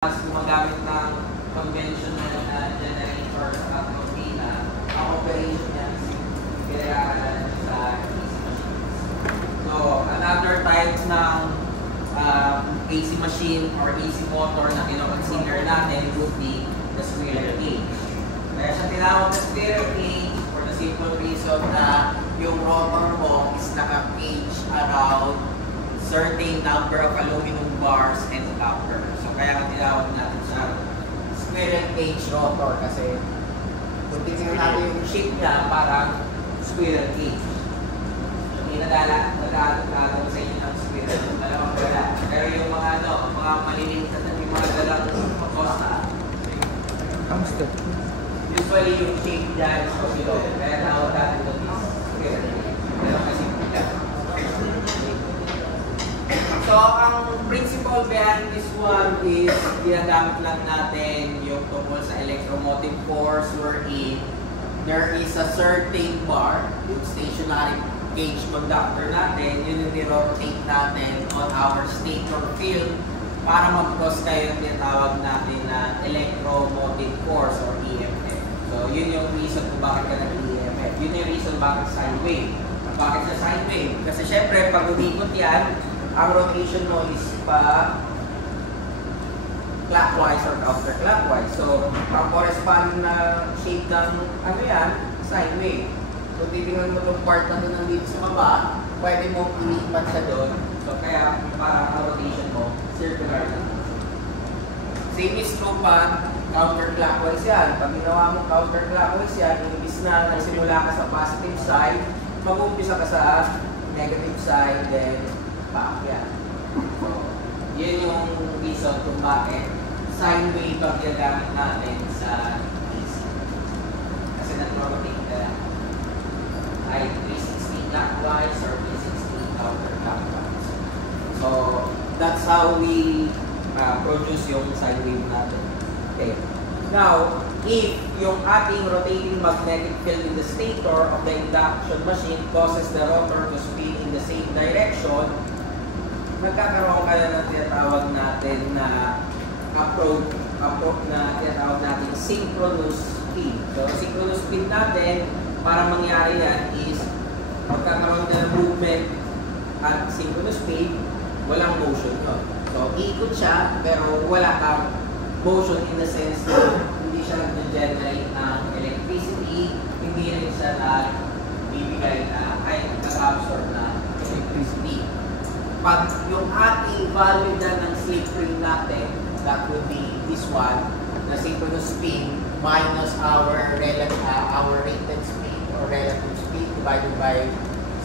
Gumagamit ng conventional na generator at turbina, ang operation niya is kailangan sa AC machines. So, another type ng AC machine or AC motor na kino-consider natin would be the squirrel cage. Kaya siya tinawag na squirrel cage for the simple reason na yung rotor mo is naka-cage around certain number of aluminum bars and copper. So, kaya tinawag natin sa squirrel cage rotor kasi kung tingnan natin yung shape niya, parang squirrel cage. So, hindi nagagawa sa inyo ng squirrel. Malamang wala. Pero yung mga mga maliliit na yung mga dalang Costa, usually yung shape niya is oscillon. Kaya tawag natin ito is squirrel cage. Pero kasi so, ang principle behind this one is ginagamit lang natin yung tungkol sa electromotive force wherein there is a certain bar, yung stationary gauge conductor natin, yun yung i-rotate natin on our stator field para mag-cause kayo yung tinatawag natin na electromotive force or EMF. So, yun yung reason kung bakit ka nag-EMF. Yun yung reason bakit sine wave. Bakit siya sine wave? Kasi syempre, pag umikot yan, ang rotation mo is pa clockwise or counterclockwise. So, ang corresponding na shape ng ano yan, sine wave. So, titingnan mo itong part na doon nandito sa baba, pwede mo ilipat siya doon. So, kaya parang ang rotation mo, circular na. Same is true pa, counterclockwise yan. Pag ginawa mo counterclockwise yan, imbis na nagsimula ka sa positive side, mag-uumpisa ka sa negative side, then paakyat. So, yun yung reason kung bakit sine wave ang ginagamit natin sa AC. Kasi nag-rotate ka ay 360 clockwise or 360 counterclockwise. So, that's how we produce yung sine wave natin. Okay. Now, if yung ating rotating magnetic field in the stator of the induction machine causes the rotor to spin in the same direction, nagkakaroon ka na ng tinatawag natin na approach na tinatawag natin synchronous speed. So, synchronous speed natin, para mangyari yan is magkakaroon ka ng movement at synchronous speed, walang motion yun. So, ikot siya, pero wala kang motion in the sense na hindi siya nag-generate ng electricity, hindi rin siya nagbibigay na ay nag-absorb na electricity. Pag yung ating value na ng slip ring natin, that would be this one, na synchronous speed minus our rated speed or relative speed divided by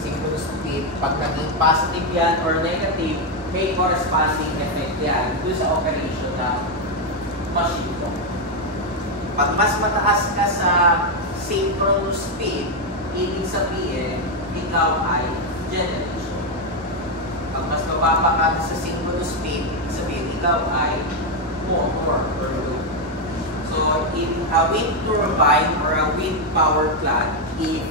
synchronous speed. Pag naging positive yan or negative, may corresponding effect yan doon sa operation ng machine ko. Pag mas mataas ka sa synchronous speed, ibig sabihin, ikaw ay generation. Pag mas mababa ka sa synchronous speed, ibig sabihin, ikaw ay motor or loop. So, in a wind turbine or a wind power plant, if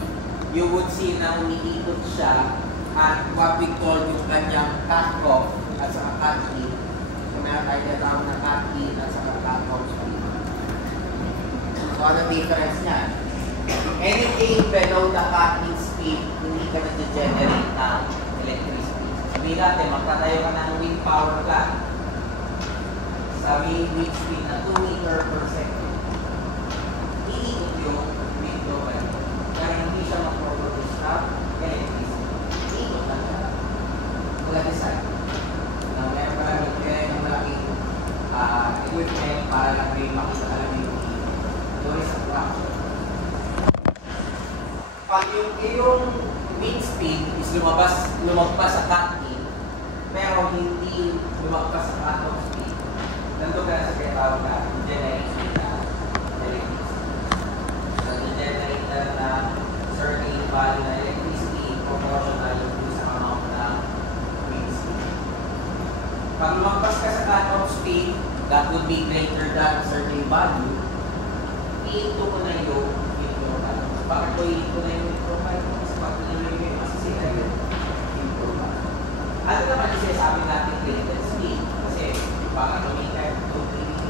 you would see na umiikot siya at what we call yung kanyang cut-off at saka cut-in, so meron tayo tinatawag na cut-in at saka cut-off speed. So, anong difference niya? Anything below the cut-in speed, hindi ka na-generate ng electricity. Sabihin natin, magtatayo ka ng wind power plant. Sabi wind speed na 2 meter per second. Iikot yung wind turbine. Kaya hindi siya mag-produce ng electricity. Iikot lang siya. Wala design. Meron pa lang yung malaking equipment para lang may makita ka lang yung noise attraction. Pag yung wind speed is lumagpas sa cut-in, pero hindi lumagpas sa cut-off speed, nandun ka na sa tinatawag na generate speed na electricity. So, generate na certain value na electricity proportional sa amount ng wind speed. Pag lumagpas ka sa cut-off speed, that would be greater than a certain value, i-into ko na yung wind turbine. Bakit ko i-into na yung wind turbine? Kasi pag nilagay yung masisira yun, wind turbine. Ano naman yung sinasabi natin rated speed? Kasi baka tumikat 2, 3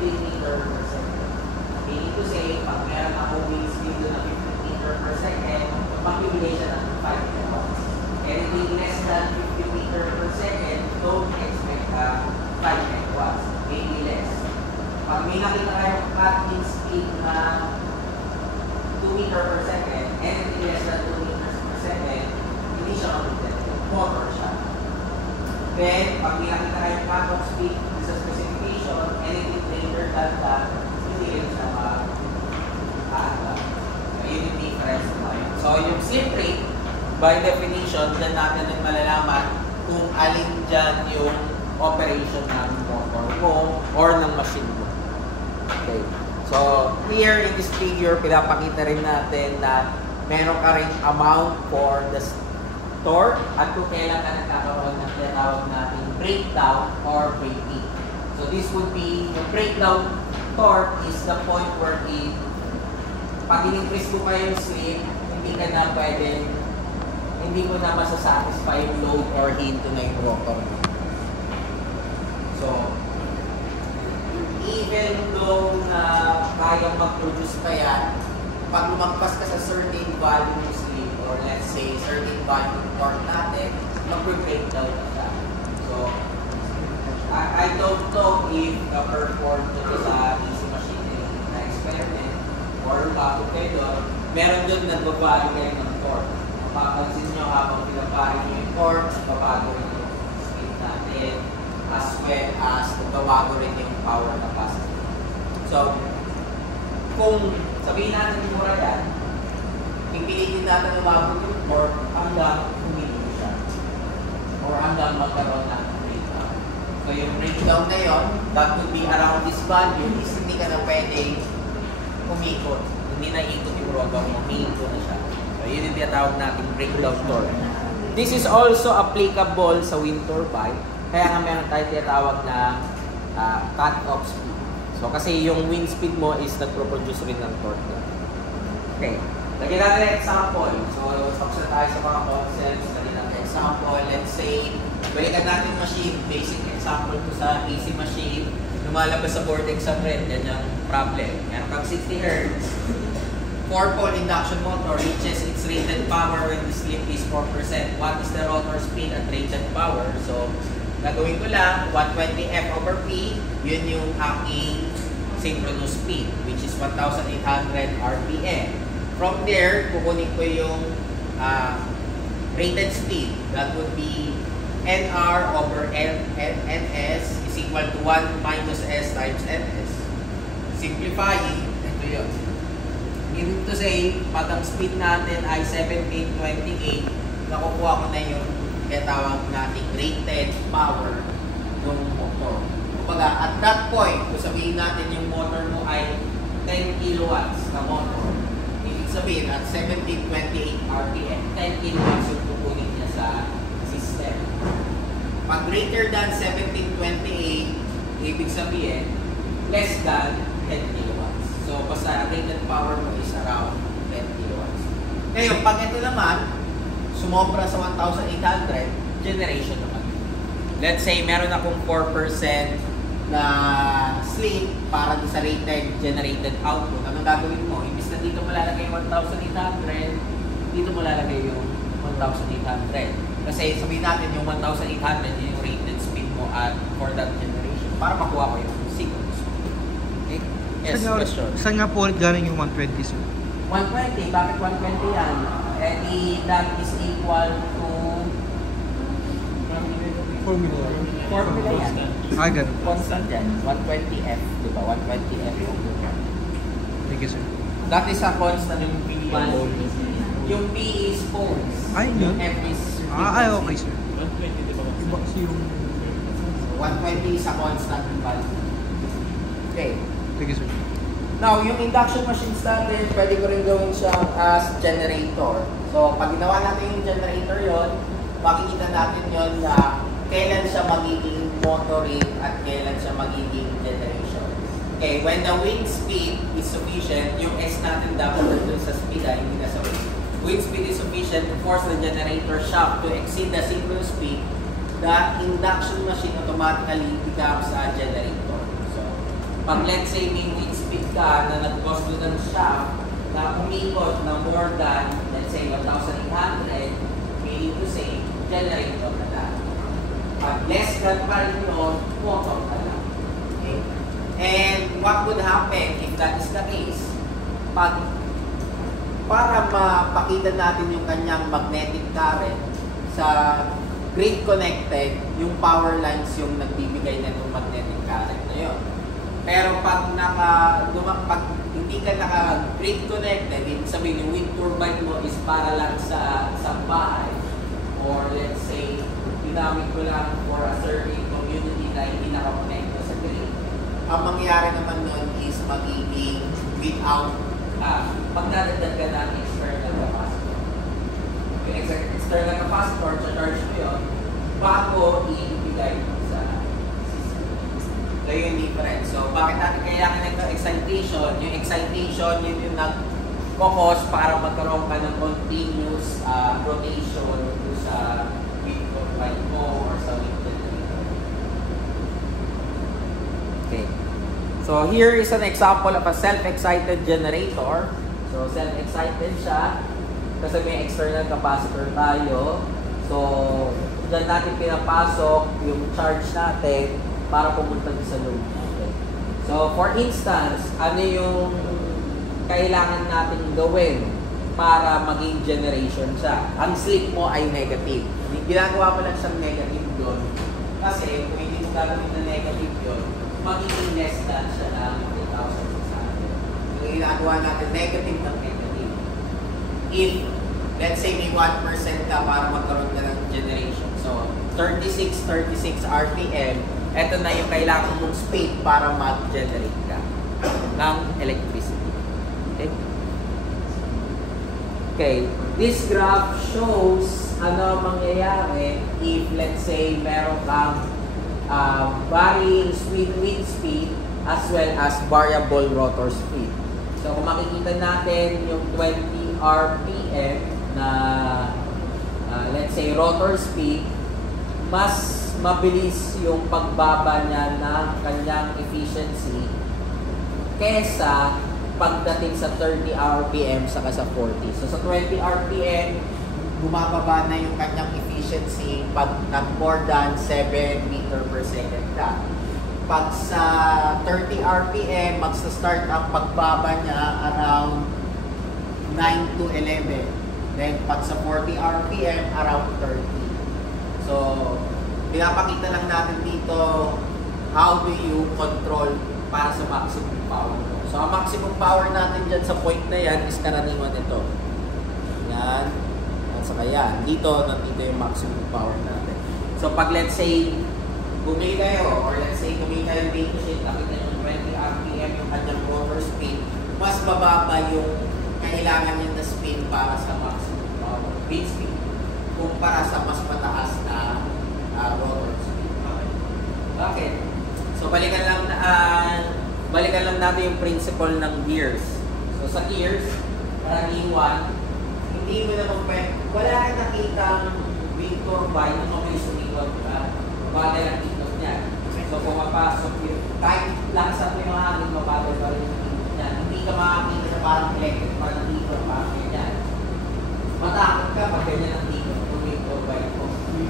meter per second. Meaning to say, pag meron ako wind speed na 15 meter per second, magbibigay siya ng 5 megawatts. Anything less than 50 meter per second, don't expect 5 megawatts. Maybe less. Pag may nakita kayong flat wind speed na 2 meter per second, anything less than 2 meters per second, hindi siya mag-detect. Motor siya. Then, pag may nakita kayong cut-off speed sa specification, anything greater than that, hindi rin siya mag-aaga. Yun yung difference naman. So, yung slip rate, by definition, dyan natin ang malalaman kung alin dyan yung operation ng motor mo or ng machine mo. Okay. So, here in this figure, pinapakita rin natin na meron ka rin amount for the torque at kung kailan ka nagkakaroon ng tinatawag natin breakdown or breaking. So, this would be, yung breakdown torque is the point where pag in-increase mo pa yung slip, hindi ka na pwede, hindi mo na masasatisfy yung load or hinto na yung rotor mo. So, even though na kayang mag-produce pa yan, pag lumagpas ka sa certain value ng slip or let's say certain value ng torque natin, mag-breakdown na siya. So, I don't know if na-perform ito sa easy machine na experiment or bago kayo doon, meron doon nagbabago kayo ng torque. Mapapansin nyo habang pinabago nyo yung torque, nagbabago rin yung speed natin as well as nagbabago rin yung power capacity. So, kung sabihin natin yung mura yan, pipilitin natin umabot yung torque hanggang humili siya or hanggang magkaroon ng breakdown. So, yung breakdown na yun, that would be around this value is hindi ka na pwedeng umikot. Hindi na ikot yung rotor mo, umiikot na siya. So, yun yung tinatawag natin breakdown torque. This is also applicable sa wind turbine. Kaya nga meron tayo tinatawag na cut-off speed. So, kasi yung wind speed mo is nagproproduce rin ng torque. Okay. Lagyan natin ang example. So, tapos na tayo sa mga concepts. Lagyan natin example. Let's say, balikan natin machine. Basic example ko sa AC machine. Lumalabas sa board exam rin. Yan yung problem. Meron kang 60 Hz. 4-pole induction motor reaches its rated power when the slip is 4%. What is the rotor speed at rated power? So, gagawin ko lang, 120 F over P, yun yung aking synchronous speed, which is 1,800 RPM. From there, kukunin ko yung rated speed. That would be NR over NS is equal to 1 minus S times NS. Simplifying, ito yun. Meaning to say, pag ang speed natin ay 1728, nakukuha ko na yung tawag nating rated power ng motor. Kumbaga, at that point, kung sabihin natin yung motor mo ay 10 kilowatts na motor, ibig sabihin at 1728 RPM, 10 kilowatts yung kukunin niya sa system. Pag greater than 1728, ibig sabihin, less than 10 kilowatts. So, basta rated power mo is around 10 kilowatts. Ngayon, pag ito naman, sumobra sa 1,800, generation naman. Let's say, meron akong 4% na slip para sa rated generated output. Anong gagawin mo? Imbis na dito mo lalagay yung 1,800, dito mo lalagay yung 1,800. Kasi sabihin natin yung 1,800 yung rated speed mo at for that generation para makuha ko yung synchronous speed. Okay? Yes, question. Saan nga po ulit galing yung 120, sir? 120? Bakit 120 yan? That is equal to formula yan. Ganun. Constant yan. 120F. Diba? 120F. Thank you, sir. That is a constant yung P1. Yung P is poles. Yun? Yung F is Okay, sir. 120, diba? Iba kasi yung... 120 is a constant value. Okay. Thank you, sir. Now, yung induction machines natin, pwede ko rin gawin siya as generator. So, pag ginawa natin yung generator yon, makikita natin yon na kailan siya magiging motoring at kailan siya magiging generation. Okay, when the wind speed is sufficient, yung S natin dapat nandun sa speed hindi na sa wind. Wind speed is sufficient to force the generator shaft to exceed the synchronous speed, the induction machine automatically becomes a generator. So, pag let's say may wind speed ka na nag-cause doon ng shaft na umikot na more than, let's say, 1,800, meaning to say, generator na lang. Pag less than pa rin yun, motor na lang. Okay? And what would happen if that is the case? Para mapakita natin yung kanyang magnetic current sa grid connected, yung power lines yung nagbibigay na ng magnetic current na yun. Pero pag hindi ka naka-grid connected, ibig sabihin yung wind turbine mo is para lang sa bahay, or let's say, ginamit ko lang for a certain community na hindi nakakonekto sa grid. Ang mangyayari naman nun is magiging without, magdadagdag ka ng external capacitor. Yung external capacitor, charge mo yun, bago i-ibigay sa so yung difference. So bakit natin kailangan ng excitation? Yung excitation, yun yung nag-cause para magkaroon ka ng continuous rotation sa wind turbine mo or sa wind generator. Okay. So here is an example of a self-excited generator. So self-excited siya kasi may external capacitor tayo. So dyan natin pinapasok yung charge natin para pumunta sa load natin. So, for instance, ano yung kailangan natin gawin para maging generation siya? Ang slip mo ay negative. Ginagawa mo lang siyang negative doon. Kasi, kung hindi mo gagawin na negative yun, magiging less than siya ng 3,600. Yung ginagawa natin, negative ng negative. If, let's say, may 1% ka para magkaroon ka ng generation. So, 36 RPM, ito na yung kailangan mong speed para mag-generate ka ng electricity. Okay? Okay, this graph shows ano mangyayari if, let's say, meron kang varying wind speed as well as variable rotor speed. So, kung makikita natin yung 20 RPM na, let's say, rotor speed, mas mabilis yung pagbaba niya ng kanyang efficiency kesa pagdating sa 30 RPM saka sa 40. So sa 20 RPM, bumababa na yung kanyang efficiency pag more than 7 meter per second ka. Pag sa 30 RPM, magsa-start ang pagbaba niya around 9 to 11. Then pag sa 40 RPM, around 30. So, pinapakita lang natin dito how do you control para sa maximum power. So, ang maximum power natin dyan sa point na yan is karaniwan ito. Yan. At saka yan. Dito, nandito yung maximum power natin. So, pag let's say, bumili kayo, or let's say, bumili kayo ng data sheet, nakita yung 20 RPM yung kanyang rotor speed, mas mababa yung kailangan niya na speed para sa maximum power. Wind speed. Kumpara sa mas mataas na rotor speed. Bakit? So, balikan lang natin yung principle ng gears. So, sa gears, karaniwan, hindi mo naman wala kang nakitang wind turbine na may sumikot ka, mabagal ang ikot niya. So, pumapasok yun, kahit langsa mo yung hangin, mabagal pa rin yung ikot niya. Hindi ka makakita na parang electric pa ng ikot, parang ganyan. Matakot ka pag ganyan ang ikot ng wind turbine mo.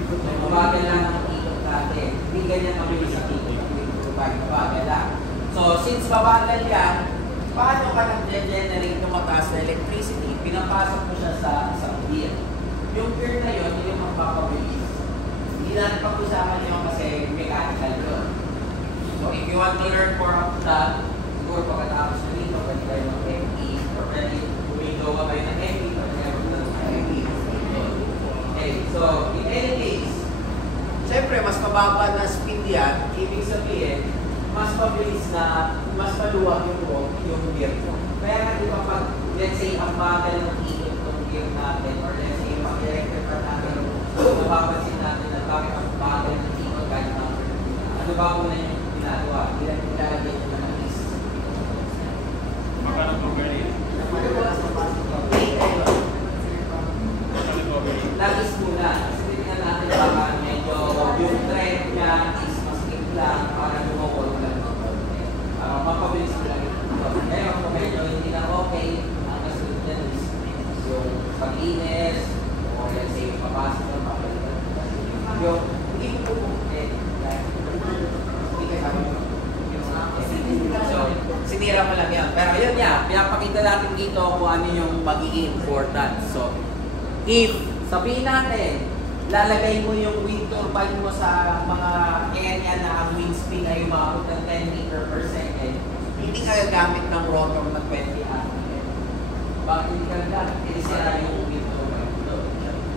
So, mabagal lang ang ikot natin. Hindi ganyan mabilis ang ikot ng wind turbine, mabagal lang. So, since mabagal yan, paano ka nag-generate ng mataas na electricity? Pinapasok mo siya sa isang gear. Yung gear na yun, yung magpapabilis. Hindi natin pag-usapan yun kasi mechanical yun. So, if you want to learn more about that, siguro pagkatapos na dito, pwede kayo ng ME, or pwede gumigawa kayo ng ME, or pwede kayo ng ME. Okay, so, in any case, siyempre, mas mababa na speed yan, ibig sabihin, mas mabilis na, mas maluwag yung gear mo. Kaya nga, di ba, pag, let's say, ang bagal ng ikot ng gear natin, or let's say, pag electric part natin, mapapansin natin na bakit ang bagal ng ikot kahit na, ano ba muna yung ginagawa? Ilalagay nyo na ng is. Magkano po gani? Nag-is muna. Kasi tingnan natin baka medyo yung trend niya is mas lang para lumukol lang ng konti. malinis, o let's say, papasok ng papalitan. Yung, hindi ko po, hindi kasama mo. So, sinira mo lang yan. Pero yun nga, pinapakita natin dito kung ano yung magiging important. So, if, sabihin natin, lalagay mo yung wind turbine mo sa mga area na ang wind speed ay umabot ng 10 meter per second, hindi ka gagamit ng rotor na 20 RPM. Bakit hindi ka gagamit? Hindi sira yung wind turbine mo.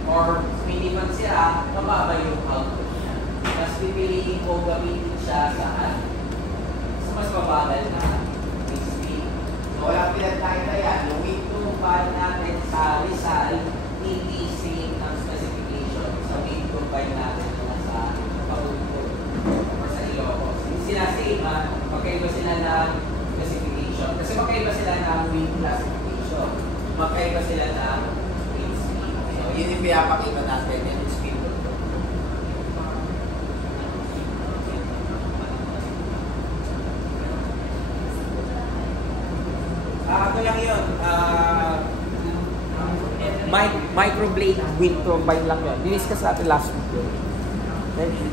Or, hindi man sira, mababa yung output niya. Mas pipiliin ko gamitin siya saan? Sa mas mabagal na wind speed. So, walang pinagkaiba yan. Yung wind turbine natin sa Rizal, hindi same ng specification sa wind turbine natin na sa Paulpo or sa Ilocos. Hindi sila same, magkaiba sila ng specification. Kasi magkaiba sila ng wind classification. Magkaiba sila ng wind speed. So, yun yung pinapakita natin yung speed control. Ano lang yun? Microblade wind turbine lang yun. Diniscuss natin last week yun. Okay.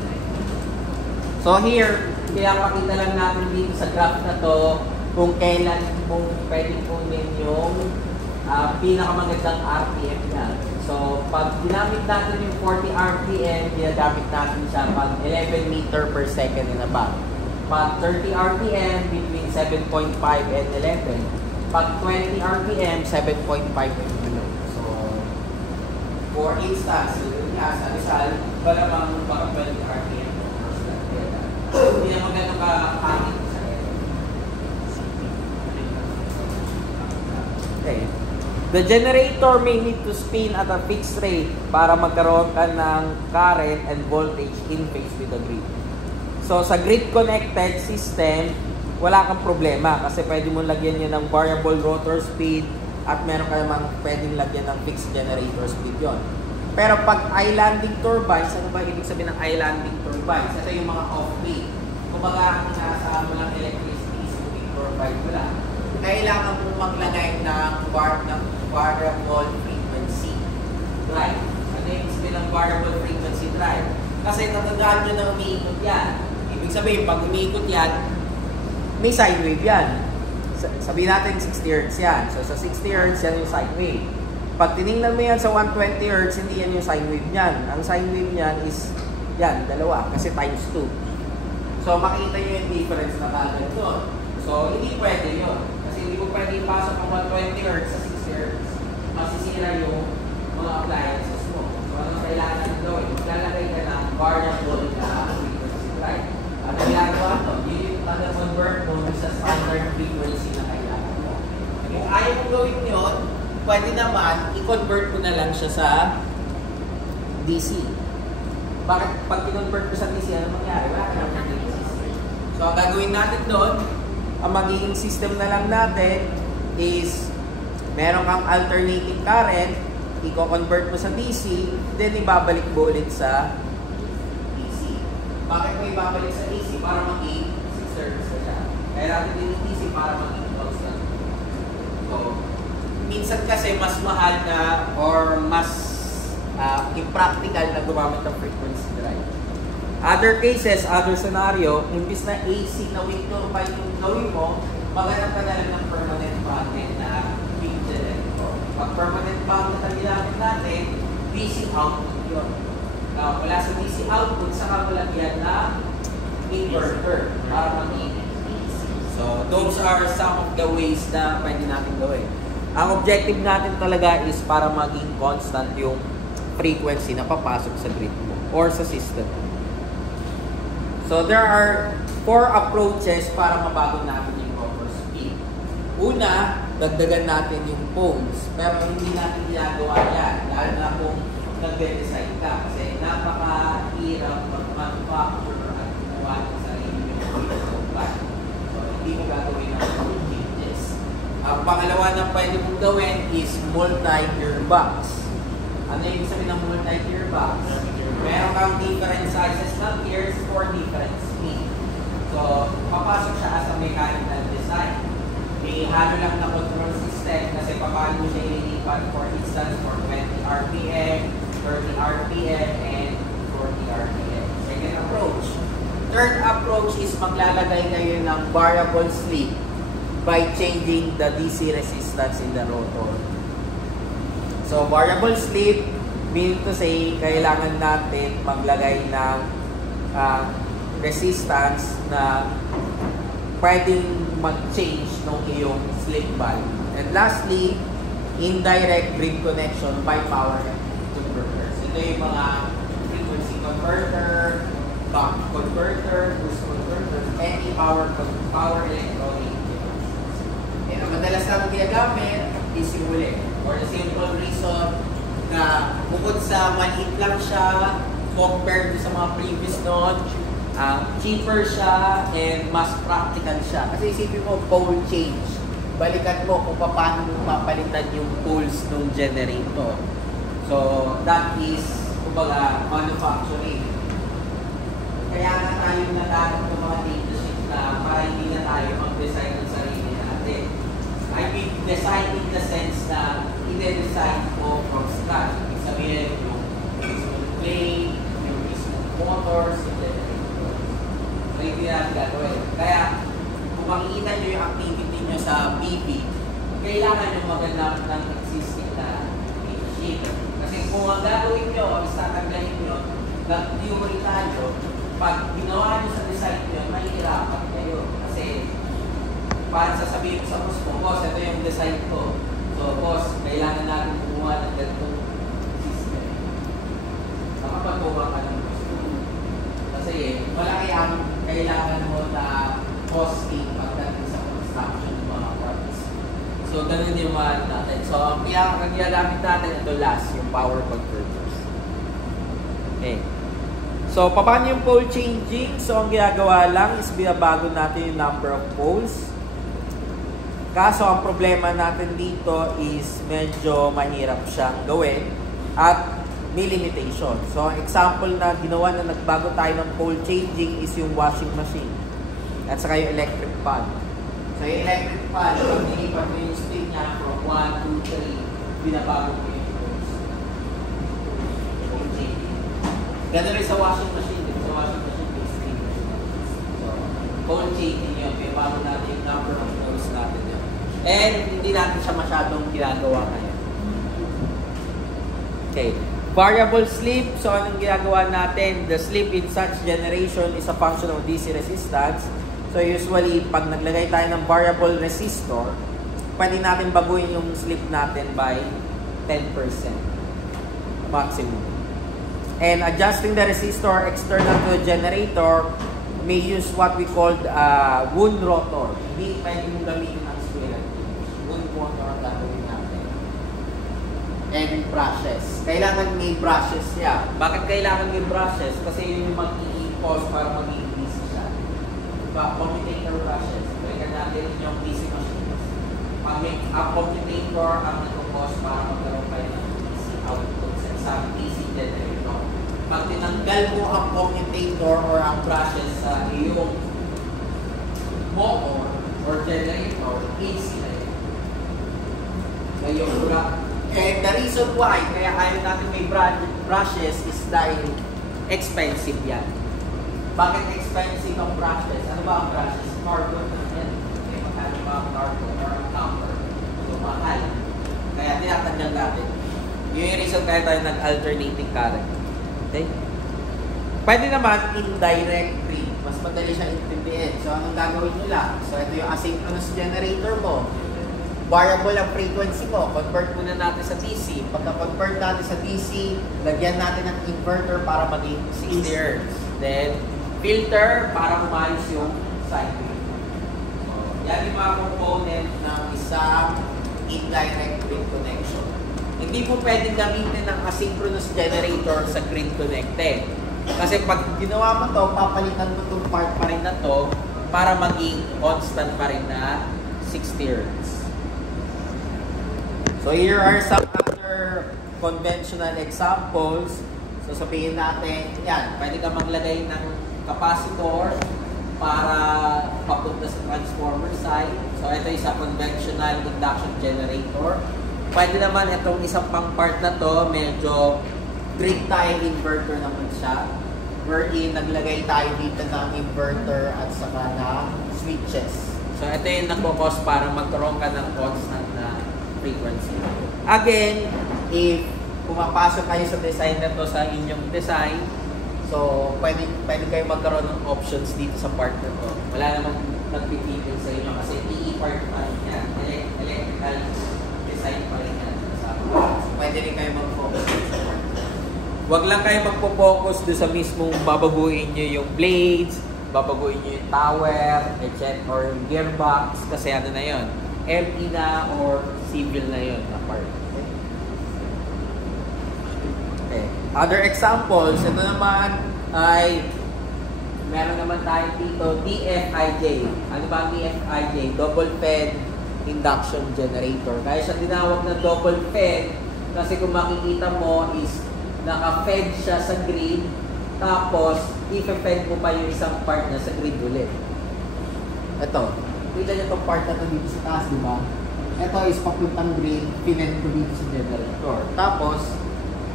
So here, pinapakita lang natin dito sa graph na to kung kailan kung pwede kunin yung pinakamagandang RPM niya. So, pag ginamit natin yung 40 RPM, ginagamit natin siya pag 11 meter per second and above. Pag 30 RPM, between 7.5 and 11. Pag 20 RPM, 7.5 and below. So, for instance, yun nga, sa Rizal, malamang baka 20 RPM. Hindi naman ganun ka-hangin sa area. Okay. The generator may need to spin at a fixed rate para magkaroon ka ng current and voltage in phase with the grid. So, sa grid-connected system, wala kang problema kasi pwede mo lagyan niya ng variable rotor speed at meron ka namang pwedeng lagyan ng fixed generator speed yon. Pero pag islanding turbines, ano ba ibig sabihin ng islanding turbines? Ito yung mga off-peak. Kumbaga, nasa mo lang electricity is moving turbine mo lang. Kailangan mo maglagay ng variable frequency drive. Ano yung ibig sabihin ng variable frequency drive? Kasi natagaan nyo na umiikot yan. Ibig sabihin, pag umiikot yan, may sine wave yan. Sabihin natin 60 Hz yan. So sa 60 Hz yan yung sine wave. Pag tinignan mo yan sa 120 Hz, hindi yan yung sine wave niyan. Ang sine wave niyan is yan, dalawa. Kasi times 2. So makita nyo yung difference na kagad doon. So hindi pwede yun. Kasi hindi mo pwede ipasok ang 120 Hz sa 60 Hz. Masisira yung mga appliances mo. So ano kailangan natin gawin? Maglalagay ka ng variable na frequency drive. Ano ginagawa ito? Convert mo sa standard frequency na kailangan mo. Kung ayaw mong gawin yun, pwede naman i-convert mo na lang siya sa DC. Bakit pag i-convert mo sa DC, ano mangyari? Wala ka naman DC. So ang gagawin natin doon, ang magiging system na lang natin is meron kang alternating current, i-convert mo sa DC, then ibabalik mo ulit sa DC. Bakit mo ibabalik sa DC? Para maging service na siya. Kaya natin din DC para maging constant. So, minsan kasi mas mahal na or mas impractical na gumamit ng frequency drive. Other cases, other scenario, imbis na AC na wind turbine yung gawin mo, maghanap ka na lang ng permanent magnet na wind generator. Pag permanent magnet ang ginamit natin, DC output yun. Now, wala sa DC output, saka malagyan na inverter para maging AC. So, those are some of the ways na pwede natin gawin. Ang objective natin talaga is para maging constant yung frequency na papasok sa grid mo or sa system. So, there are 4 approaches para mabago natin yung rotor speed. Una, dagdagan natin yung poles. Pero hindi natin ginagawa yan, lalo na kung nag-design ka. Kasi napaka-hirap mag-manufacture sa sarili yung turbine. So, hindi mo gagawin ang changes. Ang pangalawa na pwede mong gawin is multi-gearbox. Ano yung sabihin ng multi-gearbox? Meron kang different sizes ng gears for different speed. So, papasok siya as a mechanical design. May halo lang na control system kasi paano mo siya ililipat for instance for 20 RPM, 30 RPM, and 40 RPM. Second approach. Third approach is maglalagay kayo ng variable slip by changing the DC resistance in the rotor. So, variable slip, meaning to say, kailangan natin maglagay ng resistance na pwedeng mag-change ng iyong slip value. And lastly, indirect grid connection by power converters. Ito yung mga frequency converter, buck converter, boost converter, any power electronic device. And ang madalas natin ginagamit is yung uli. For the simple reason na bukod sa maliit lang siya compared sa mga previous noon, cheaper siya and mas practical siya. Kasi isipin mo, pole change. Balikan mo kung paano mapalitan yung poles ng generator. So, that is, kumbaga, manufacturing. Kaya nga tayo nagamit ng mga data sheet na para hindi na tayo mag-design ng sarili natin. I mean, design in the sense na i-design ko from scratch. Ibig sabihin, yung mismong blade, yung mismong motors, yung generator. So, hindi natin gagawin. Kaya, kung makikita nyo yung activity nyo sa BP, kailangan nyo magandang ng existing na data sheet. Kasi kung ang gagawin nyo, is tatanggalin nyo, nag-theory tayo, pag ginawa nyo sa design nyo, mahihirapan kayo. Kasi, parang sasabihin ko sa boss ko, boss, ito yung design ko. So, boss, kailangan natin kumuha ng ganitong system. Nakapagawa ka ng boss ko. Kasi, malaki ang kailangan mo na costing pagdating sa construction ng mga parts. So, ganun yung mga natin. So, ang ginagamit natin, ito last, yung power converters. Okay. So, paano yung pole changing? So, ang ginagawa lang is binabago natin yung number of poles. Kaso, ang problema natin dito is medyo mahirap siyang gawin at may limitation. So, ang example na ginawa na nagbago tayo ng pole changing is yung washing machine at saka yung electric fan. So, yung electric fan, pag nilipat mo yung speed niya from 1, 2, 3, binabago mo yung poles. Pole changing. Ganun rin sa washing machine. Sa washing machine, may speed. So, pole changing yun. Binabago natin yung number of poles natin yun. And hindi natin siya masyadong ginagawa ngayon. Okay. Variable slip. So, anong ginagawa natin? The slip in such generation is a function of DC resistance. So, usually, pag naglagay tayo ng variable resistor, pwede natin baguhin yung slip natin by 10% maximum. And adjusting the resistor external to the generator may use what we call wound rotor. Hindi pwede mong gamitin ng squirrel. Wound rotor ang gagawin natin. And brushes. Kailangan may brushes siya. Bakit kailangan may brushes? Kasi yun yung mag-i-pause para mag-i-increase siya. Diba? Commutator brushes. Kaya natin yung DC machines. Pag may commutator ang nag-pause para magkaroon kayo ng DC output sa DC generator. Pag tinanggal mo ang commutator or ang brushes sa iyong motor or generator, AC na yun. Ngayon, and the reason why kaya ayaw natin may brushes is dahil expensive yan. Bakit expensive ang brushes? Ano ba ang brushes? Carbon yan. Okay, magkano ba ang carbon or ang copper? So, mahal. Kaya tinatanggal natin. Yun yung reason kaya tayo nag-alternating current. Okay? Pwede naman indirect grid. Mas madali siya intindihin. So, anong gagawin nyo lang? So, ito yung asynchronous generator mo. Variable ang frequency mo. Convert muna natin sa DC. Pagka-convert natin sa DC, lagyan natin ng inverter para maging 60 Hz. Then, filter para umayos yung sine wave. So, yan yung mga component ng isang indirect grid connection. Hindi mo pwedeng gamitin ng asynchronous generator sa grid connected. Kasi pag ginawa mo to, papalitan mo itong part pa rin na to para maging constant pa rin na 60 Hz. So here are some other conventional examples. So sabihin natin, yan, pwede ka maglagay ng capacitor para papunta sa transformer side. So ito is a conventional induction generator. Pwede naman itong isang pang part na to, medyo grid tie inverter naman siya. Wherein naglagay tayo dito ng inverter at saka na switches. So ito yung nagpo-cause para magkaroon ka ng constant na frequency. Again, if pumapasok kayo sa design na to sa inyong design, so pwede kayo magkaroon ng options dito sa part na to. Wala namang nagpipigil sa inyo kasi PE part pa rin yan. Electrical design pa rin yan. So pwede rin kayo mag-focus sa part. Huwag lang kayo magpo-focus doon sa mismong babaguhin nyo yung blades, babaguhin nyo yung tower, etc. or yung gearbox kasi ano na yun, ME na or civil na yun na part. Okay. Other examples, ito naman ay meron naman tayo dito DFIJ. Ano ba ang DFIJ? Double fed induction generator. Kaya siya tinawag na double fed kasi kung makikita mo is naka-fed siya sa grid, tapos i-fed mo pa yung isang part na sa grid ulit. Ito, kita niyo itong part na ito dito sa taas, di ba? Ito is papuntang grid, pined ko dito sa generator. Tapos,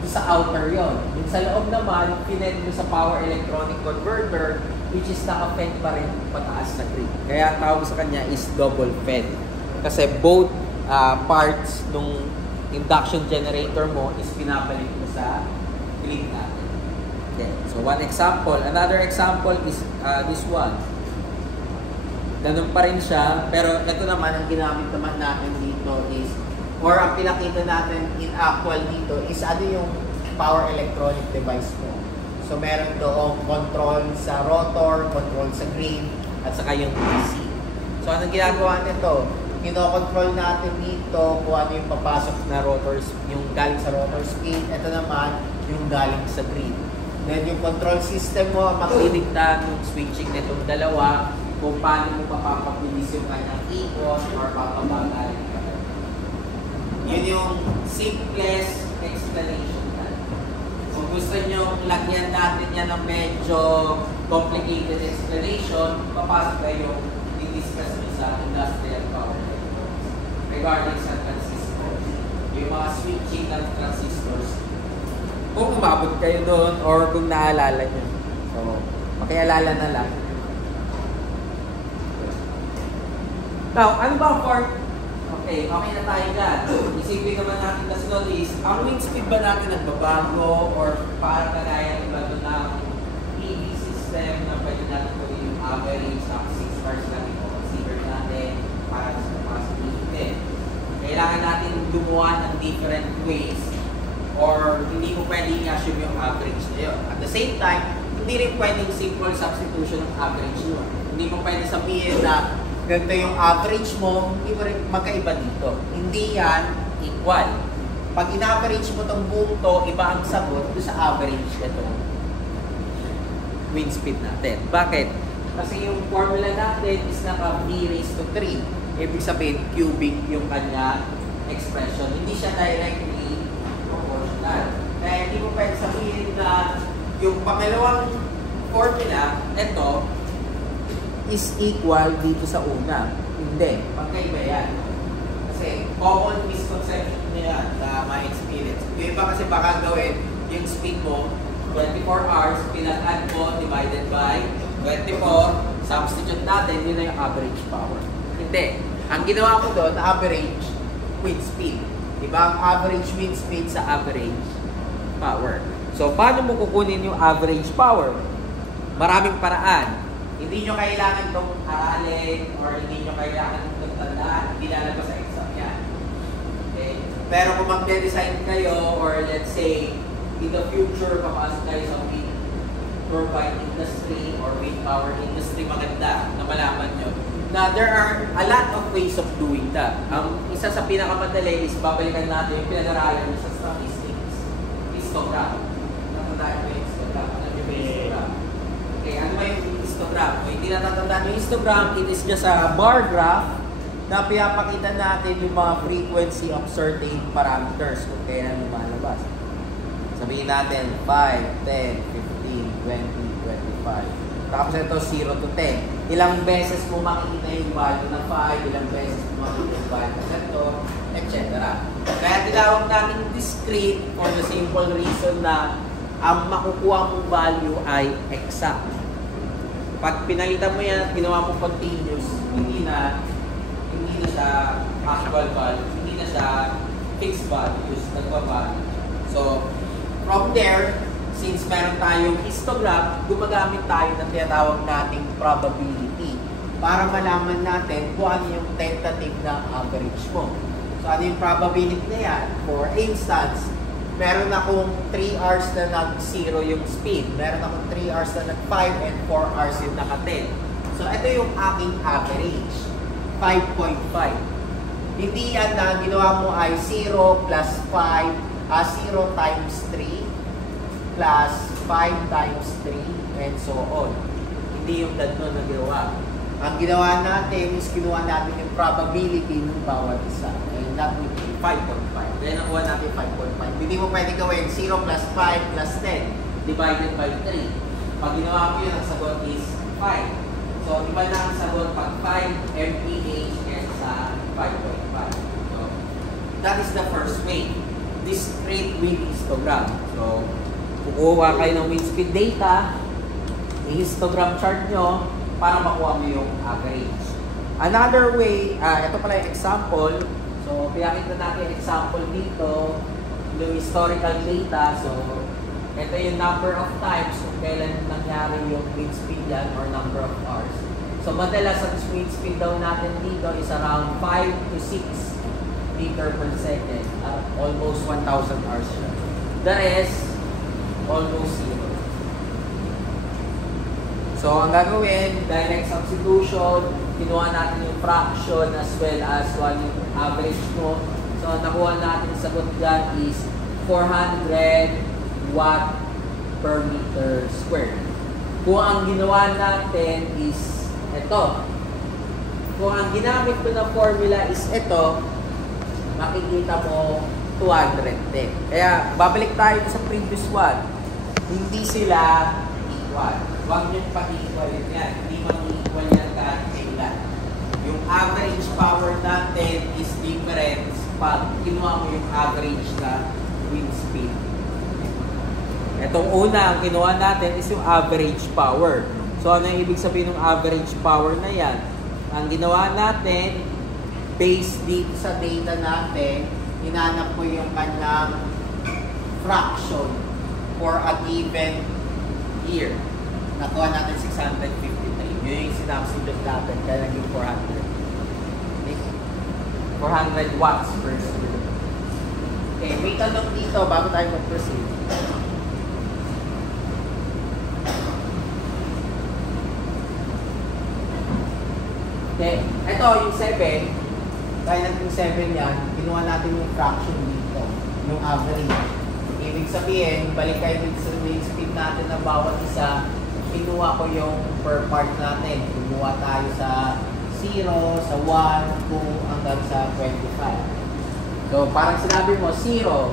sa outer yon. Yung sa loob naman, pined mo sa power electronic converter, which is naka-fed pa rin pataas sa grid. Kaya tawag sa kanya is double fed. Kasi both parts nung induction generator mo is pinabalik mo sa grid natin. Okay. So one example. Another example is this one. Ganun pa rin siya, pero ito naman ang ginamit naman natin dito is, or ang pinakita natin in actual dito is ano yung power electronic device mo. So meron doong control sa rotor, control sa grid, at saka yung DC. So anong ginagawa nito? Kino-control natin dito kung ano yung papasok na rotor, yung galing sa rotor speed. Ito naman yung galing sa grid. Then yung control system mo, makiligtan yung switching nitong dalawa kung paano mo papapabilis yung kanyang ikot or papabagal. Yun yung simplest explanation. Kung gusto nyo lagyan natin yan ng medyo complicated explanation, papasok kayo i-discuss nyo sa industrial power regarding sa transistors. Yung mga switching ng transistors. Kung umabot kayo doon or kung naalala nyo. So, makialala na lang. Now, ano ba for... Okay na tayo dyan. Isipin naman natin na sunod is, ang wind speed ba natin nagbabago or parang kagaya ng bago ng PV system na pwede natin ko yung average ng 6 cars lang ito consider natin para sa capacity. Kailangan natin gumawa ng different ways or hindi mo pwedeng i-assume yung average na yun. At the same time, hindi rin pwedeng simple substitution ng average yun. Hindi mo pwede sabihin na ganito yung average mo, hindi mo rin magkaiba dito. Hindi yan equal. Pag in-average mo itong buong to, iba ang sagot doon sa average ito wind speed natin. Bakit? Kasi yung formula natin is naka V raised to 3. Ibig sabihin, cubic yung kanya expression. Hindi siya directly proportional. Kaya hindi mo pwede sabihin na yung pangalawang formula, ito, is equal dito sa una. Hindi. Magkaiba yan. Kasi common misconception niya na my experience. Yung iba kasi baka gawin yung speed mo, 24 hours, pinag-add mo, divided by 24, substitute natin, yun na yung average power. Hindi. Ang ginawa ko doon, average wind speed. Diba? Ang average wind speed sa average power. So, paano mo kukunin yung average power? Maraming paraan. Hindi nyo kailangan itong aralin or hindi nyo kailangan itong tandaan. Hindi lalabas sa exam yan. Okay? Pero kung mag-design kayo or let's say, in the future, papasok kayo sa wind turbine industry or wind power industry, maganda na malaman nyo na there are a lot of ways of doing that. Ang isa sa pinakamadali is babalikan natin yung pinag-aralan nyo sa statistics. Histogram. Natandaan mo yung histogram. Ano yung histogram? Okay, ano ba yung histogram? Kung hindi natatandaan yung histogram, it is just a bar graph na pinapakita natin yung mga frequency of certain parameters kung kailan lumalabas. Sabihin natin 5, 10, 15, 20, 25. Tapos ito 0 to 10. Ilang beses mo makikita yung value ng 5, ilang beses mo makikita yung value ng ito, etc. etc. Kaya tinawag natin discrete for the simple reason na ang makukuha mong value ay exact. Pag pinalitan mo yan at ginawa mo continuous, hindi na siya actual value, hindi na siya fixed values, nagbavalue. So, from there, since meron tayong histogram, gumagamit tayo ng tinatawag nating probability para malaman natin kung ano yung tentative na average mo. So, ano yung probability na yan? For instance, meron akong 3 hours na nag-0 yung speed. Meron akong 3 hours na nag-5 and 4 hours yung naka-10. So, ito yung aking average. 5.5. Hindi yan na ginawa mo ay 0 plus 5, 0 times 3 plus 5 times 3 and so on. Hindi yung ganun na ginawa. Ang ginawa natin is kinuha natin yung probability ng bawat isa. And that would be 5.5. Then nakuha natin 5.5. Hindi mo pwede gawin 0 plus 5 plus 10 divided by 3. Pag ginawa mo yun, ang sagot is 5. So, iba na ang sagot pag 5 mph and sa 5.5. So, that is the first way. Discrete with histogram. So, kukuha kayo ng wind speed data, i-histogram chart nyo para makuha mo yung average. Another way, ito pala yung example. So, pinakita natin yung example dito, yung historical data. So, ito yung number of times kung kailan nangyari yung wind speed yan or number of hours. So, madalas ang wind speed daw natin dito is around 5 to 6 meter per second. Almost 1,000 hours siya. The rest, almost 0. So, ang gagawin, direct substitution, kinuha natin yung fraction as well as yung average mo. So, nakuha natin sagot dyan is 400 watt per meter square. Kung ang ginawa natin is ito. Kung ang ginamit ko na formula is ito, makikita mo 210. Kaya, babalik tayo sa previous one. Hindi sila equal. Huwag nyo pag-equal yan. Hindi mag-equal yan kahit kailan. Yung average power natin is different pag kinuha mo yung average na wind speed. Itong una, ang kinuha natin is yung average power. So, ano yung ibig sabihin ng average power na yan? Ang ginawa natin, based dito sa data natin, hinanap ko yung kanyang fraction for a given year. Nakuha natin 653. Yun yung sinubstitute natin, kaya naging 400. 400 watts per second. Okay, may tanong dito bago tayo mag-proceed. Okay, ito yung 7. Kaya natin yung 7 yan, kinuha natin yung fraction dito, yung average. Ibig sabihin, balik kayo dito sa main speed natin ng bawat isa, kinuha ko yung per part natin. Kinuha tayo sa 0, sa 1, 2, hanggang sa 25. So, parang sinabi mo, 0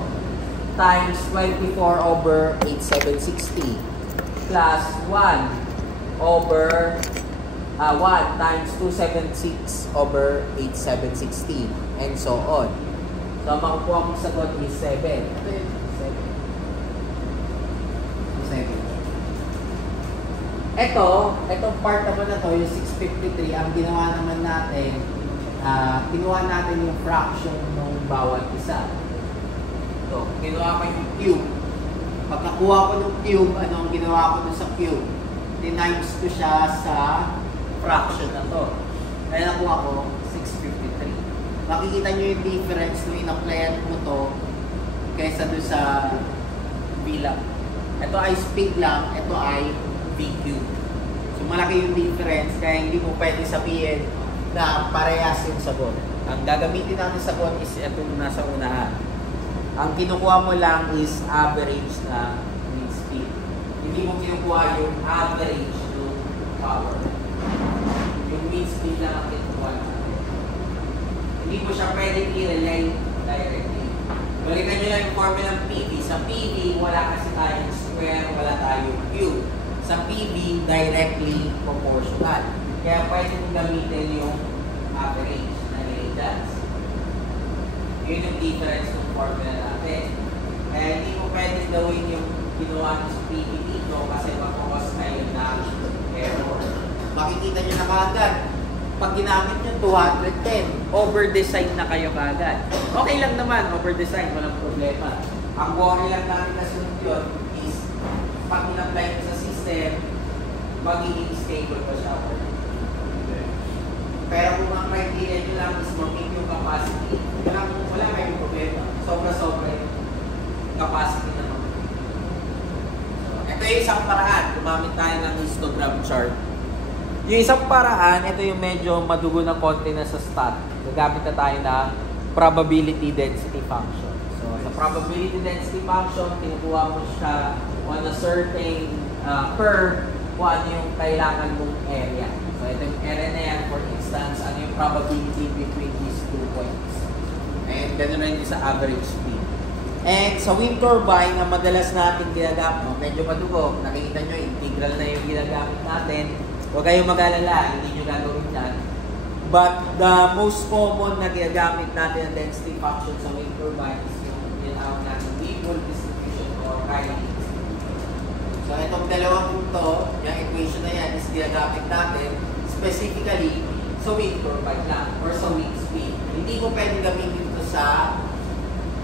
times 24 over 8760 plus 1 over 1 times 276 over 8760 and so on. So, makukuha kong sagot is 7. Ito yun, 7. Itong part naman na to, yung 653, ang ginawa naman natin, kinuha natin yung fraction ng bawat isa. So, kinuha ko yung cube. Pag nakuha ko ng cube, ano ang ginawa ko dun sa cube? Tinimes ko siya sa fraction na to. Kaya nakuha ko 653. Makikita nyo yung difference nung in-applyan mo to kaysa doon sa bilang. Ito ay speed lang, ito ay VQ. So malaki yung difference, kaya hindi mo pwede sabihin na parehas yung sagot. Ang gagamitin natin sagot is itong nasa unahan. Ang kinukuha mo lang is average na wind speed. Hindi mo kinukuha yung average ng power. Yung wind speed lang ang kinukuha natin. Hindi mo siya pwedeng i-relate directly. Balikan nyo lang yung formula ng PV. Sa PV, wala kasi tayong square, wala tayong cube. Sa PV, directly proportional. Kaya pwede mong gamitin yung average na relatance. Yun yung difference ng formula natin. Kaya hindi mo pwedeng gawin yung ginawa ng PT dito kasi makakos kayo ng error. Makikita nyo na kaagad. Pag ginamit nyo 210, over-design na kayo kaagad. Okay lang naman, over-design, walang problema. Ang worry lang natin na sunod yun is pag in-apply mo sa system, magiging stable pa siya. Pero kung ang criteria nyo lang is mag-make yung capacity, wala kayong problema. Sobra-sobra yung capacity na mag-make. So, ito yung isang paraan. Gumamit tayo ng histogram chart. Yung isang paraan, ito yung medyo madugo ng konti na sa stat. Gagamit na tayo ng probability density function. So, sa probability density function, tinukuha mo siya on a certain curve kung ano yung kailangan mong area. So, ito yung area na yan, for instance, ano yung probability between these 2 points. And gano'n rin yung sa average speed. And sa wind turbine na madalas natin ginagamit, medyo madugo, nakikita nyo, integral na yung ginagamit natin. Huwag kayong mag-alala, hindi nyo gagawin yan. But the most common na ginagamit natin ang density function sa wind turbine is yung tinawag natin Weibull distribution or Rayleigh distribution. So itong dalawang ito, yung equation na yan is ginagamit natin specifically sa wind turbine lang or sa wind speed. Hindi mo pwede gamitin ito sa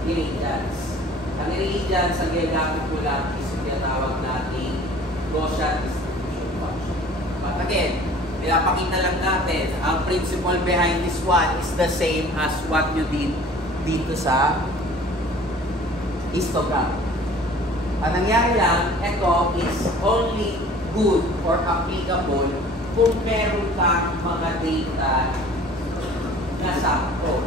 irradiance. Ang irradiance, ang ginagamit ko lang is yung tinawag natin Gaussian distribution function. But again, pinapakita lang natin, ang principle behind this one is the same as what you did dito sa histogram. Ang nangyari lang, ito is only good or applicable kung meron kang mga data na sample.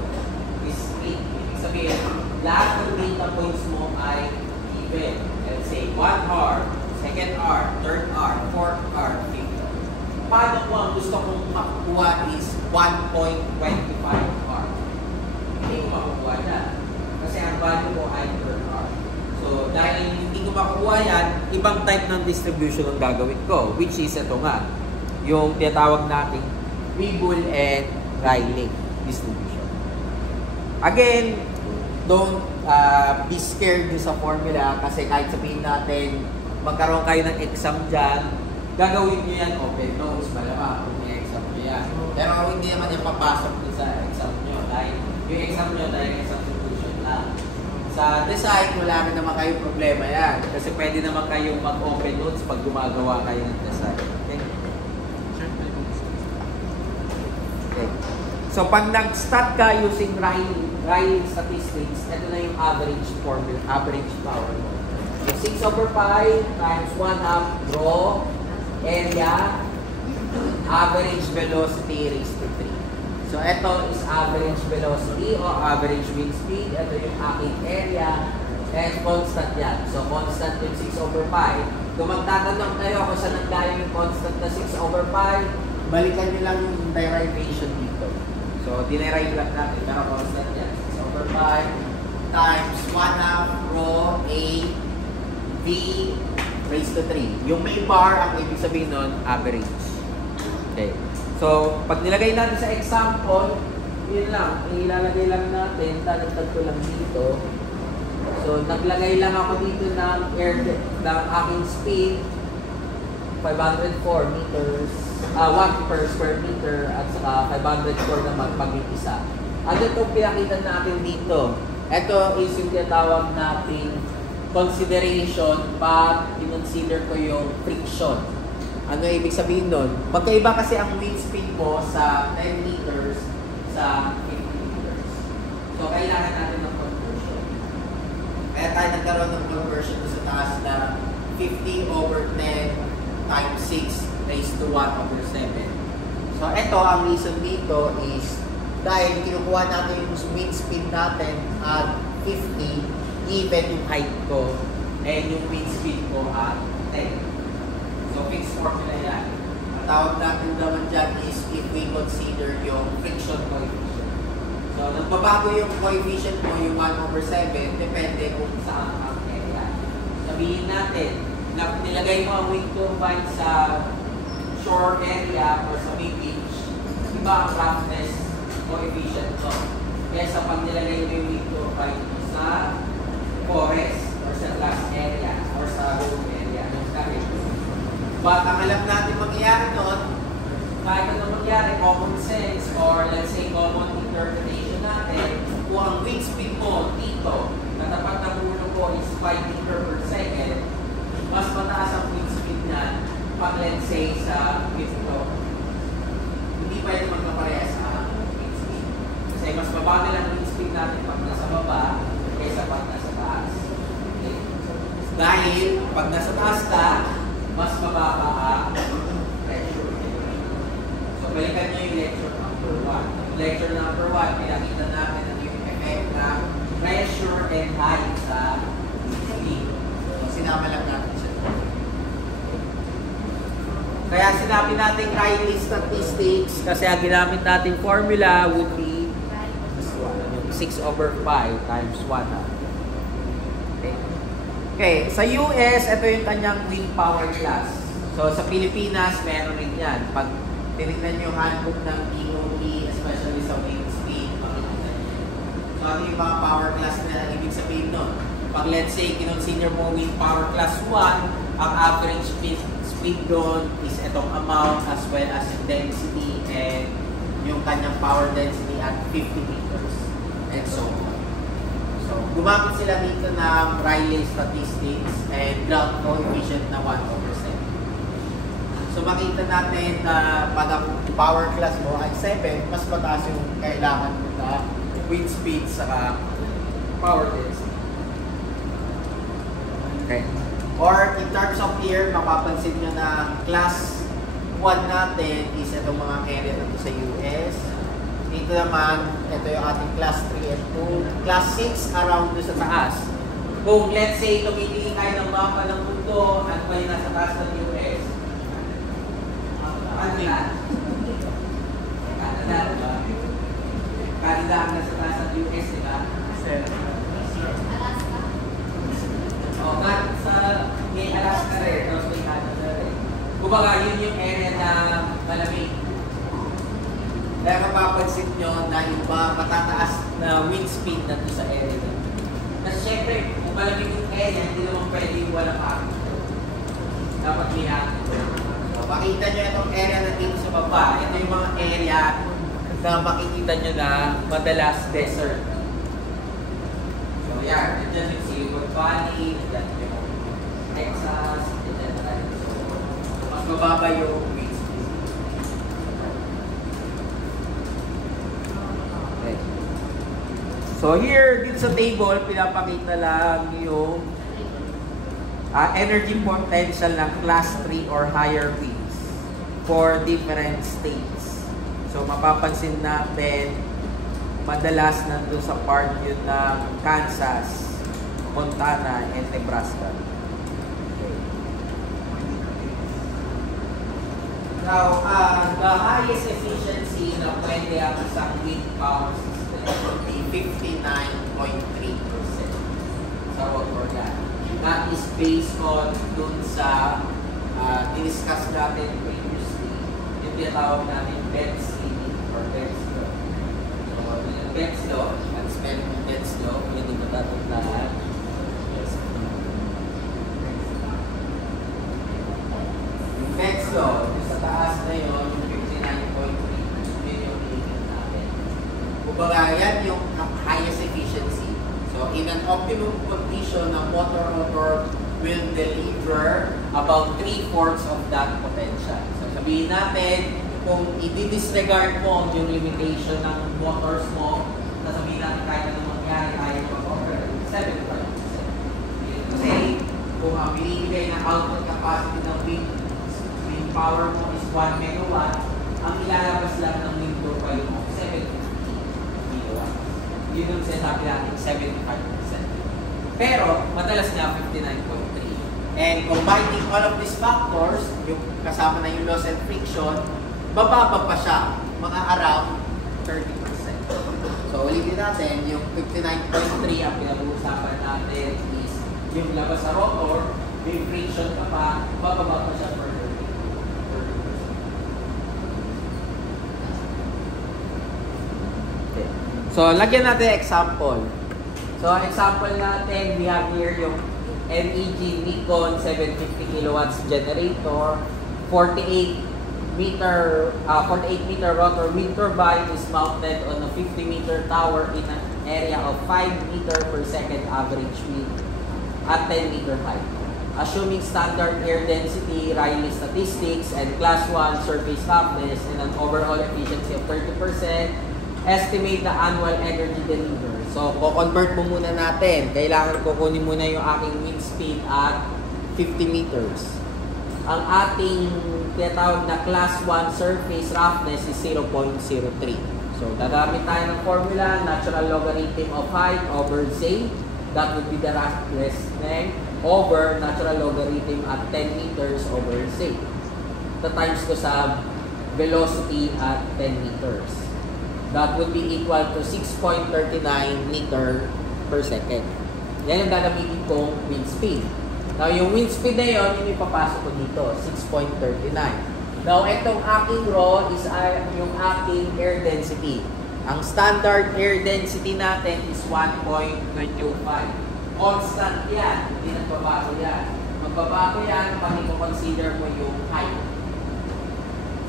Discrete. Ibig sabihin, lahat ng data points mo ay even. Let's say, 1 hour, 2nd hour, 3rd hour, 4th hour, 5th. Paano ko ang gusto kong makukuha is 1.25 hour. Hindi ko makukuha yan. Kasi ang value ko ay per hour. So, dahil hindi ko makukuha yan, ibang type ng distribution ang gagawin ko. Which is ito nga. Yung tinatawag nating Weibull and Rayleigh distribution. Again, don't be scared sa formula kasi kahit sabihin natin magkaroon kayo ng exam dyan, gagawin nyo yan open notes, malamang kung may exam nyo yan. Pero hindi naman yung papasok nyo sa exam nyo. Dahil yung exam nyo dahil exam solution lang. Sa design, wala rin naman kayong problema yan. Kasi pwede naman kayong mag-open notes pag gumagawa kayo ng design. Okay? Okay. So pag nag-stat ka using Rayleigh statistics, ito na yung average formula, average power mo. So 6/5 times 1/2 raw area, average velocity raised to 3. So, ito is average velocity o average wind speed. Ito yung aking area and constant yan. So, constant yung 6/5. Kung magtatanong kayo kung saan naglayo yung constant na 6/5, balikan nyo lang yung derivation dito. So, dinerive lang natin, pero constant yan. 6/5 times 1/2 rho A V raised to 3. Yung may bar, ang ibig sabihin nun, average. Okay. So, pag nilagay natin sa example, yun lang. Ilalagay lang natin, tatagtag ko lang dito. So, naglagay lang ako dito ng ng aking speed, 504 meters, 1 per square meter, at saka 504 naman pag-isa. Ano itong pinakita natin dito? Ito is yung tinatawag nating consideration pag i-consider ko yung friction. Ano ibig sabihin doon? Magkaiba kasi ang wind speed mo sa 10 meters sa 50 meters. So, kailangan natin ng conversion. Kaya tayo nagkaroon ng conversion sa taas na 50/10 times 6 raised to 1/7. So, ito, ang reason dito is dahil kinukuha natin yung wind speed natin at 50, even yung height ko, and yung wind speed ko at 10. So, fixed formula yan. Ang tawag natin naman dyan is if we consider yung friction coefficient. So, nagbabago yung coefficient mo, yung 1/7, depende kung saan ang area. Sabihin natin, nilagay mo ang wind turbine sa shore area or sa may beach, iba ang roughness coefficient mo. kesa pag nilagay mo yung wind turbine sa forest or sa grass area or sa road area. But ang alam natin mangyayari doon, kahit ano mangyari, common sense or let's say common interpretation natin, kung ang wind speed mo dito, na tapat na ulo ko is 5 meter per second, mas mataas ang wind speed na pag let's say sa ito. Hindi pwede magkaparehas ang wind speed. Kasi mas mabagal ang wind speed natin pag nasa baba kaysa pag nasa taas. Okay? Dahil pag nasa taas ka, mas mababa ang pressure. So balikan nyo yung lecture number 1. Lecture number 1, pinakita natin ang yung effect ng pressure and height sa speed. So sinama lang natin siya. Kaya sinabi natin Rayleigh statistics kasi ang ginamit natin formula would be 6/5 times 1. Okay. Okay, sa US, ito yung kanyang wind power class. So sa Pilipinas, meron rin yan. Pag tinignan yung handbook ng DOE, especially sa wind speed, makikita nyo. So ano yung mga power class na ibig sabihin nun? Pag let's say, kinonsider mo wind power class 1, ang average speed doon is itong amount as well as yung density and yung kanyang power density at 50 meters and so on. So, gumamit sila dito ng Rayleigh statistics and ground coefficient na 1/7. So, makita natin na pag ang power class mo ay 7, mas mataas yung kailangan mo na wind speed sa power density. Okay. Or in terms of here, mapapansin nyo na class 1 natin is itong mga area na sa US. Dito naman, ito yung ating class 3 and 2. Class 6 around doon sa taas. Kung let's say, tumitingin kayo ng mapa ng mundo, ano ba yung nasa taas ng US? Canada. Canada, diba? Canada ang nasa taas ng US, diba? Sir. O, nga, sa may Alaska rin, tapos may Canada rin. Kumbaga, yun yung area na malamig. Kaya mapapansin nyo na yung matataas na wind speed na sa area na. Kasi syempre, kung malamig yung area, hindi naman pwede yung walang hangin. Dapat may hangin. So, makita nyo itong area na dito sa baba. Ito yung mga area na makikita nyo na madalas desert. So, yan. Nandiyan yung Silicon Valley, nandiyan yung Texas, nandiyan tayo. So, mas mababa yung wind speed. Okay. So, here, dito sa table, pinapakita lang yung energy potential ng class 3 or higher winds for different states. So, mapapansin natin, madalas nandun sa part yun ng Kansas, Montana, and Nebraska. Okay. Now, the highest efficiency na pwede ang isang wind power system would be 59.3% sa rotor gun. That is based on dun sa diniscuss natin previously, yung tinatawag natin Benz limit or Benz law. So, yung Benz law, ang spelling ng Benz law, yun yung matatandaan. Yung Benz law, yung sa taas na yun, yung 59.3, yun yung limit natin. Kumbaga, yan yung highest efficiency. So, in an optimum condition, a motor rotor will deliver about 3/4 of that potential. So, sabihin natin, kung i-disregard mo yung limitation ng motors mo, sasabihin natin kahit anong mangyari, ayaw mag-operate 75%. Kasi, kung ang binibigay ng output capacity ng wind power mo is 1 megawatt, ang ilalabas lang ng wind turbine mo, 750 megawatt. Yun yung sinasabi natin, 75%. Pero, madalas nga 59.3. And combining all of these factors, yung kasama na yung loss and friction, bababa pa siya, mga around 30%. So, ulitin natin, yung 59.3 ang pinag-uusapan natin is yung labas sa rotor, may friction ka pa, bababa pa siya for 30%. Okay. So, lagyan natin example. So, example natin, we have here yung MEG Nikon 750 kilowatts generator, 48 meter rotor wind turbine is mounted on a 50-meter tower in an area of 5 meter per second average wind at 10-meter height. Assuming standard air density, Rayleigh statistics, and class 1 surface roughness and an overall efficiency of 30%, estimate the annual energy delivered. So, co-convert mo muna natin. Kailangan kukunin muna yung aking wind speed at 50 meters. Ang ating tinatawag na class 1 surface roughness is 0.03. So, gagamit tayo ng formula, natural logarithm of height over z. That would be the roughness length over natural logarithm at 10 meters over z. The times ko sa velocity at 10 meters. That would be equal to 6.39 meter per second. Yan yung gagamitin kong wind speed. Now, yung wind speed na yun, yung ipapasok ko dito, 6.39. Now, itong aking rho is yung aking air density. Ang standard air density natin is 1.95. Constant yan, hindi nagbabago yan. Magbabago yan pag i-consider mo yung height.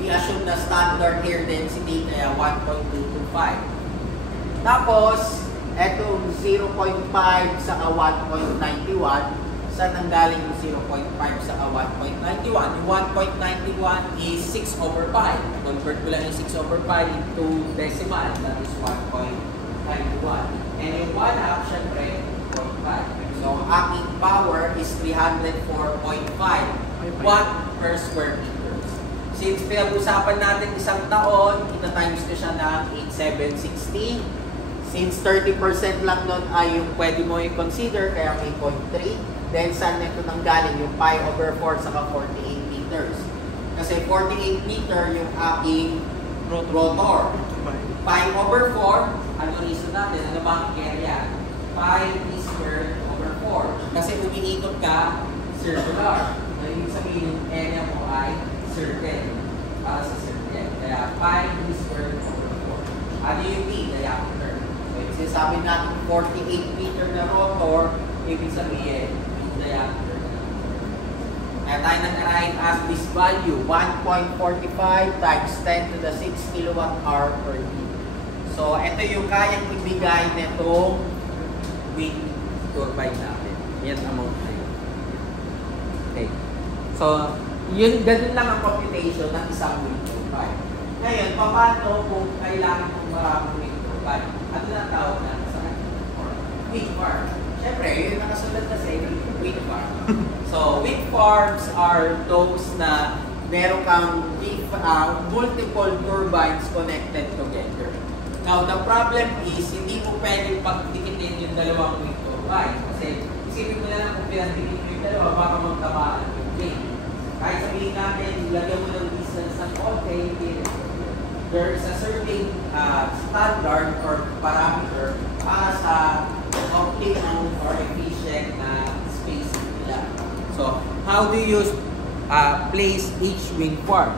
I-assume na standard air density kaya 1.225. Tapos, etong 0.5 saka 1.91, saan nanggaling yung 0.5 saka 1.91? Yung 1.91 is 6 over 5. Convert ko lang yung 6 over 5 into decimal. That is 1.91. And yung 1/2, syempre, 0.5. So, aking power is 304.5 watt per square meter. Since pinag-usapan natin isang taon, ita-times ko siya ng 8,760. Since 30% lang nun ay yung pwede mo i-consider, kaya may 0.3. Then, saan nito nanggaling? Yung pi over 4 saka 48 meters. Kasi 48 meter yung aking rotor. Pi over 4, ano reason natin? Ano ba ang area? Pi d squared over 4. Kasi umiikot ka, circular. So, ibig sabihin yung area mo ay circle. Para sa circle. Kaya pi d squared over 4. Ano yung d? Diameter. So, yung sinasabi natin 48 meter na rotor, ibig sabihin, diameter. Kaya tayo nag-arrive as this value, 1.45 times 10 to the 6 kilowatt-hour per minute. So, ito yung kayang ibigay nitong wind turbine natin. Yan amount na yun. Okay. So, yun, ganun lang ang computation ng isang wind turbine. Ngayon, paano kung kailangan kong maraming wind turbine? Ano na tawag na sa wind farm? Siyempre, yun nakasulat na sa wind farm. So, wind farms are those na meron kang multiple turbines connected together. Now, the problem is, hindi mo pwedeng pagdikitin yung dalawang wind turbine. Kasi, isipin mo na lang kung pinagdikit mo yung dalawa, baka magtamaan yung wind. Kahit sabihin natin, lagyan mo ng distance ng okay, there is a certain standard or parameter para sa optimum or efficient spacing nila. So, how do you place each wind farm?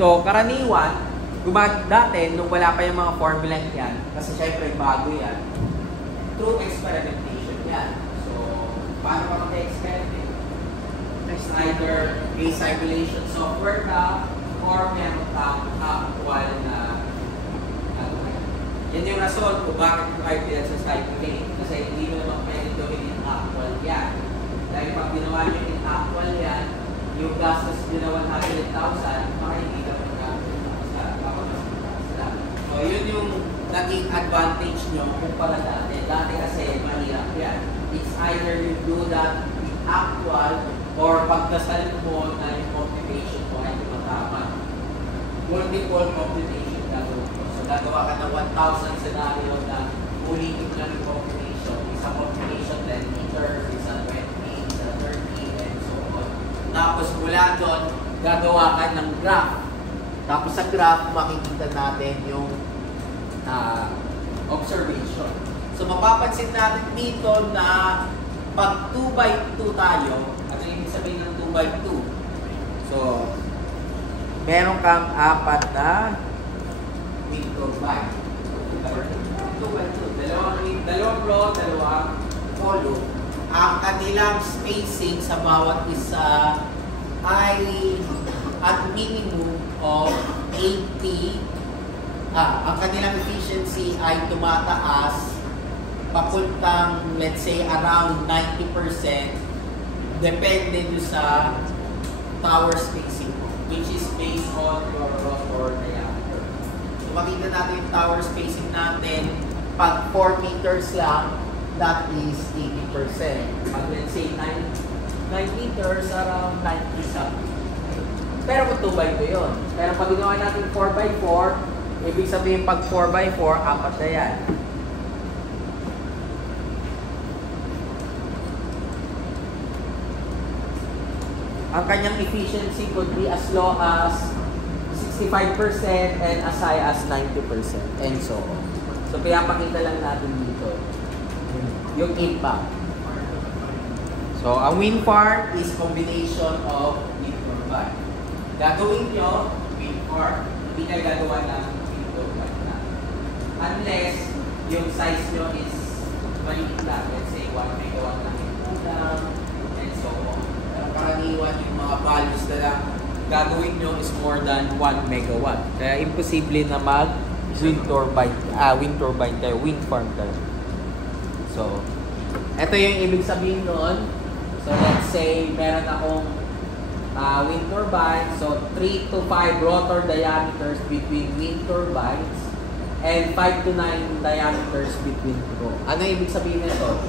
So, karaniwan, dati, nung wala pa yung mga formula yan, kasi syempre bago yan, through experimentation yan. So, paano ka mag-experiment? It's either a simulation software ka, or meron kang actual na yan yung rason kung bakit mo kayo pinagsasimulate. Kasi hindi mo naman pwede gawin in actual yan. Dahil pag ginawa nyo in actual yan, yung gastos nyo na 100,000, baka hindi naman na so, yun yung naging advantage nyo kumpara dati. Dati kasi mahirap yan. It's either you do that in actual or pagdasal mo na yung computation mo ay matama. Multiple computation gagawin mo. So, gagawa ka ng 1,000 scenario na ulitin lang yung computation. Isang computation 10 meters, isang 20, isang 30, and so on. Tapos mula doon, gagawa ka ng graph. Tapos sa graph, makikita natin yung observation. So, mapapansin natin dito na pag 2x2 tayo, ano yung sabihin ng 2x2? So, meron kang 4 na wind turbine. row, dalawang column. Ang kanilang spacing sa bawat isa ay at minimum of 80. Ang kanilang efficiency ay tumataas papuntang, let's say, around 90% depende do sa tower spacing mo, which is based on your rotor diameter. So, makita natin yung tower spacing natin. Pag 4 meters lang, that is 80%. Pag let's say 9 meters, around 90 something. Pero kung 2x2 yun. Pero pag ginawa natin 4x4, ibig sabihin pag 4x4, apat na yan. Ang kanyang efficiency could be as low as 65% and as high as 90% and so on. So kaya pakita lang natin dito yung impact. So ang wind farm is combination of wind turbine. Gagawin nyo wind farm, hindi kayo gagawa ng wind turbine na. Unless yung size nyo is maliit lang. Let's say 1 megawatt lang yung kulang and so on. Pero karaniwan yung mga values na lang gagawin nyo is more than 1 megawatt. Kaya imposible na mag wind turbine tayo, wind farm tayo. So, ito yung ibig sabihin nun. So, let's say meron akong wind turbine. So, 3 to 5 rotor diameters between wind turbines and 5 to 9 diameters between row. Ano ibig sabihin nito?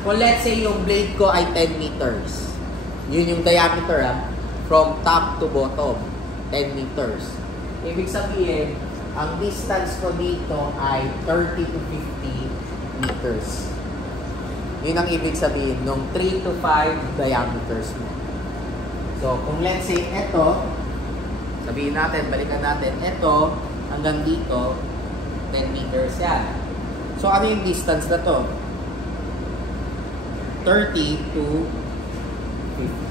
Kung let's say yung blade ko ay 10 meters. Yun yung diameter from top to bottom, 10 meters. Ibig sabihin, ang distance ko dito ay 30 to 50 meters. Yun ang ibig sabihin nung 3 to 5 diameters mo. So, kung let's say ito, sabihin natin, balikan natin, ito hanggang dito, 10 meters yan. So, ano yung distance na to? 30 to 50.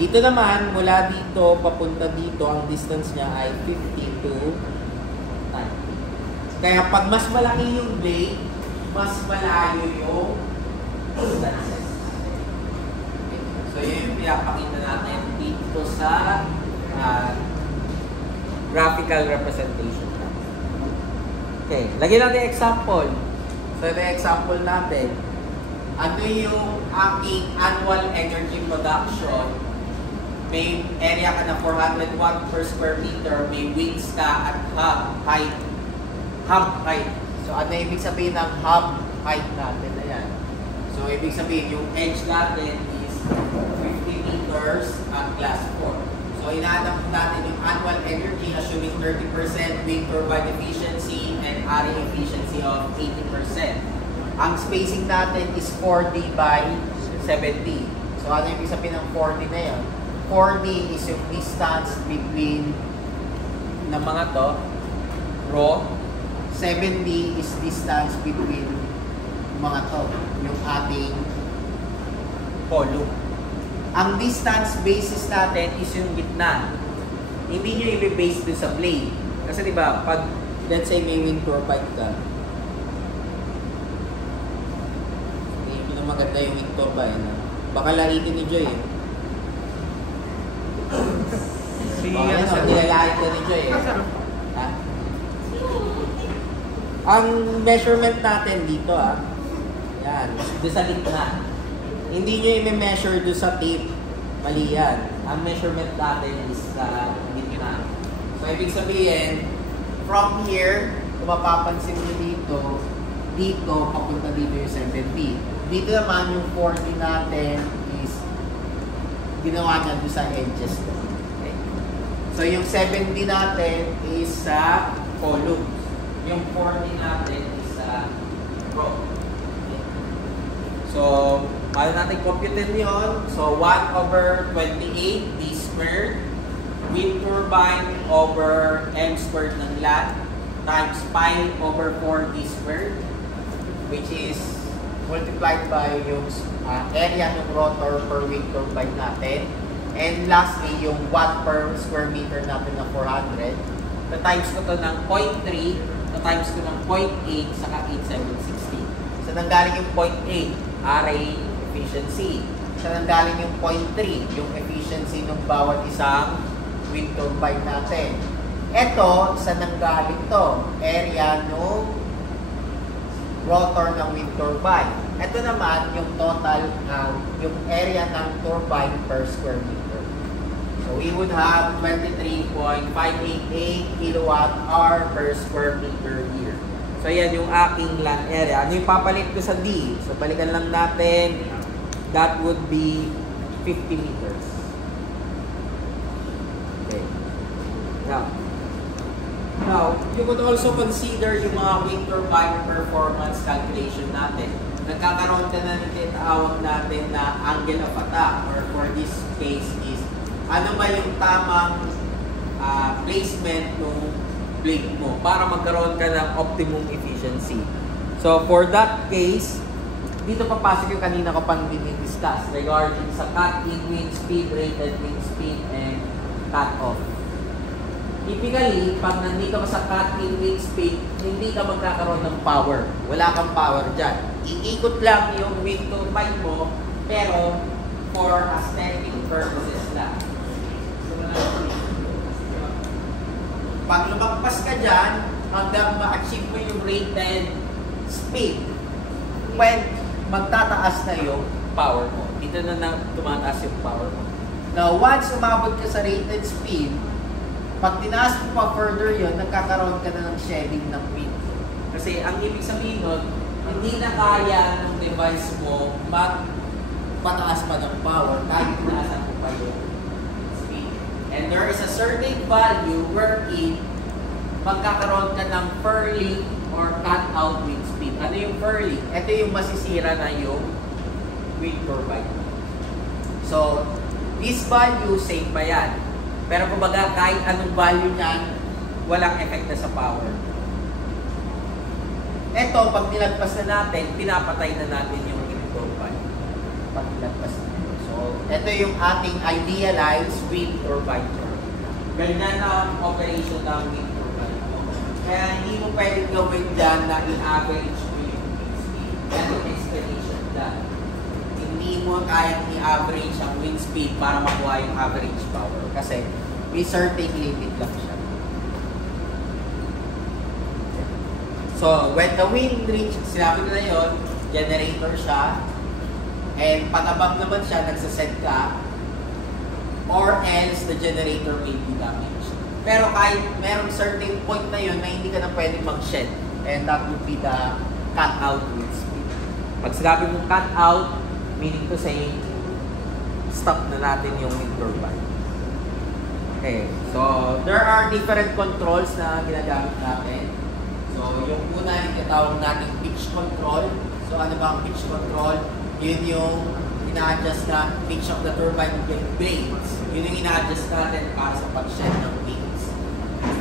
Dito naman, mula dito, papunta dito, ang distance niya ay 50 to 90. Kaya pag mas malaki yung blade, mas malayo yung distances. So, yun yung pinapakita natin dito sa graphical representation. Okay, lagyan natin example. So, ito yung example natin. Ano yung aking annual energy production? May area ka na 400 watt per square meter, may wings ka at hub height. So, ano ibig sabihin ng hub height natin? Ayan. So, ibig sabihin, yung edge natin is 50 meters at class 4. So, inaanap natin yung annual energy, assuming 30% wind turbine efficiency and RE efficiency of 80%. Ang spacing natin is 40 by 70. So, ano ibig sabihin ng 40 na yun? 40 is yung distance between ng mga to, row. 70 is distance between mga to, yung ating column. Ang distance basis natin is yung gitna. Hindi nyo i-base dun sa blade. Kasi diba, pag let's say may wind turbine ka, hindi na maganda yung wind turbine. Baka laitin ni Joy eh. Nilalait ko ni Joy eh. Ha? Ang measurement natin dito yan, doon sa gitna. Hindi nyo i-measure doon sa tape. Mali yan. Ang measurement natin is sa gitna. So, ibig sabihin, from here, kung mapapansin nyo dito, papunta dito yung 70. Dito naman yung 40 natin is ginawa niya doon sa edges. Okay. So, yung 70 natin is sa column. Yung 40 natin is sa row. Okay. So, paano natin computin yun? So, 1/28 d squared wind turbine over m squared ng land times pi over 4 d squared, which is multiplied by yung area ng rotor per wind turbine natin. And lastly, yung watt per square meter natin na 400. Na times ko to ng 0.3, na times ko ng 0.8, saka 8760. Saan nanggaling yung point A? RA efficiency. Saan nanggaling yung point 3? Yung efficiency ng bawat isang wind turbine natin. Ito, saan nanggaling to? Area ng rotor ng wind turbine. Ito naman yung total, yung area ng turbine per square meter. So we would have 23.588 kilowatt-hour per square meter year. So yan yung aking land area. Ano yung papalit ko sa D? So balikan lang natin. That would be 50 meters. Okay. Now, you could also consider yung mga wind turbine performance calculation natin. Nagkakaroon ka na ng tinatawag natin na angle of attack, or for this case is ano ba yung tamang placement ng blade mo para magkaroon ka ng optimum efficiency. So for that case, dito papasok yung kanina ko pang dinidiscuss regarding sa cut-in wind speed, rated wind speed, and cut-off. Typically, pag nandito ka sa cut-in wind speed, hindi ka magkakaroon ng power. Wala kang power dyan. Iikot lang yung wind turbine mo, pero for aesthetic purposes lang. Pag lumagpas ka dyan, hanggang ma-achieve mo yung rated speed, when magtataas na yung power mo. Dito na tumataas yung power mo. Now, once umabot ka sa rated speed, pag tinaas mo pa further yun, nagkakaroon ka na ng shedding ng wind. Kasi ang ibig sabihin nun, hindi na kaya ng device mo magpataas pa ng power kahit tinaasan mo pa yung speed. And there is a certain value wherein magkakaroon ka ng furling or cut-out wind speed. Ano yung furling? Ito yung masisira na yung wind turbine. So, this value, same pa yan. Pero kumbaga, kahit anong value niyan, walang effect na sa power. Ito, pag nilagpas na natin, pinapatay na natin yung wind turbine. Pag nilagpas na natin. So, ito yung ating idealized wind turbine. Ganyan ang operation ng wind turbine. Kaya hindi mo pwedeng gawin dyan na i-average mo yung wind speed. Yan yung explanation dyan. Hindi mo kayang i-average ang wind speed para makuha yung average power. Kasi may certain limit lang siya. So, when the wind reaches, sinabi ko na yun, generator siya. And pag above naman siya, nagsaset ka. Or else, the generator may be damaged. Pero kahit merong certain point na yun na hindi ka na pwedeng mag-shed. And that would be the cut-out wind speed. Pag sinabi mong cut-out, meaning to say, stop na natin yung wind turbine. Okay, so there are different controls na ginagamit natin. So yung una yung tinatawag natin pitch control. So ano ba ang pitch control? Yun yung ina-adjust na pitch of the turbine blades. Yun yung ina-adjust natin para sa pag-shed ng wings.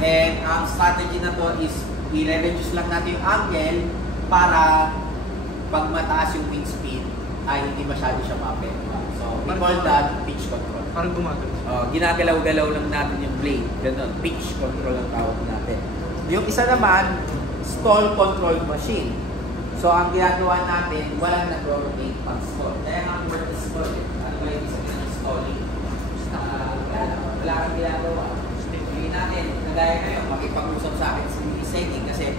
And ang strategy na to is i-reduce lang natin yung angle para pag mataas yung wind speed ay hindi masyado siya ma-apektuhan. So we call that pitch control. Parang gumagalaw. Ginagalaw-galaw lang natin yung blade. Ganun, pitch control ang tawag natin. Yung isa naman, stall control machine. So ang ginagawa natin, walang nag-rotate pang stall. Kaya nga ang word is stall. Ano ba yung isa ng stalling? Wala kang ginagawa. Hindi natin, nagaya ngayon, makipag-usap sa akin sa setting kasi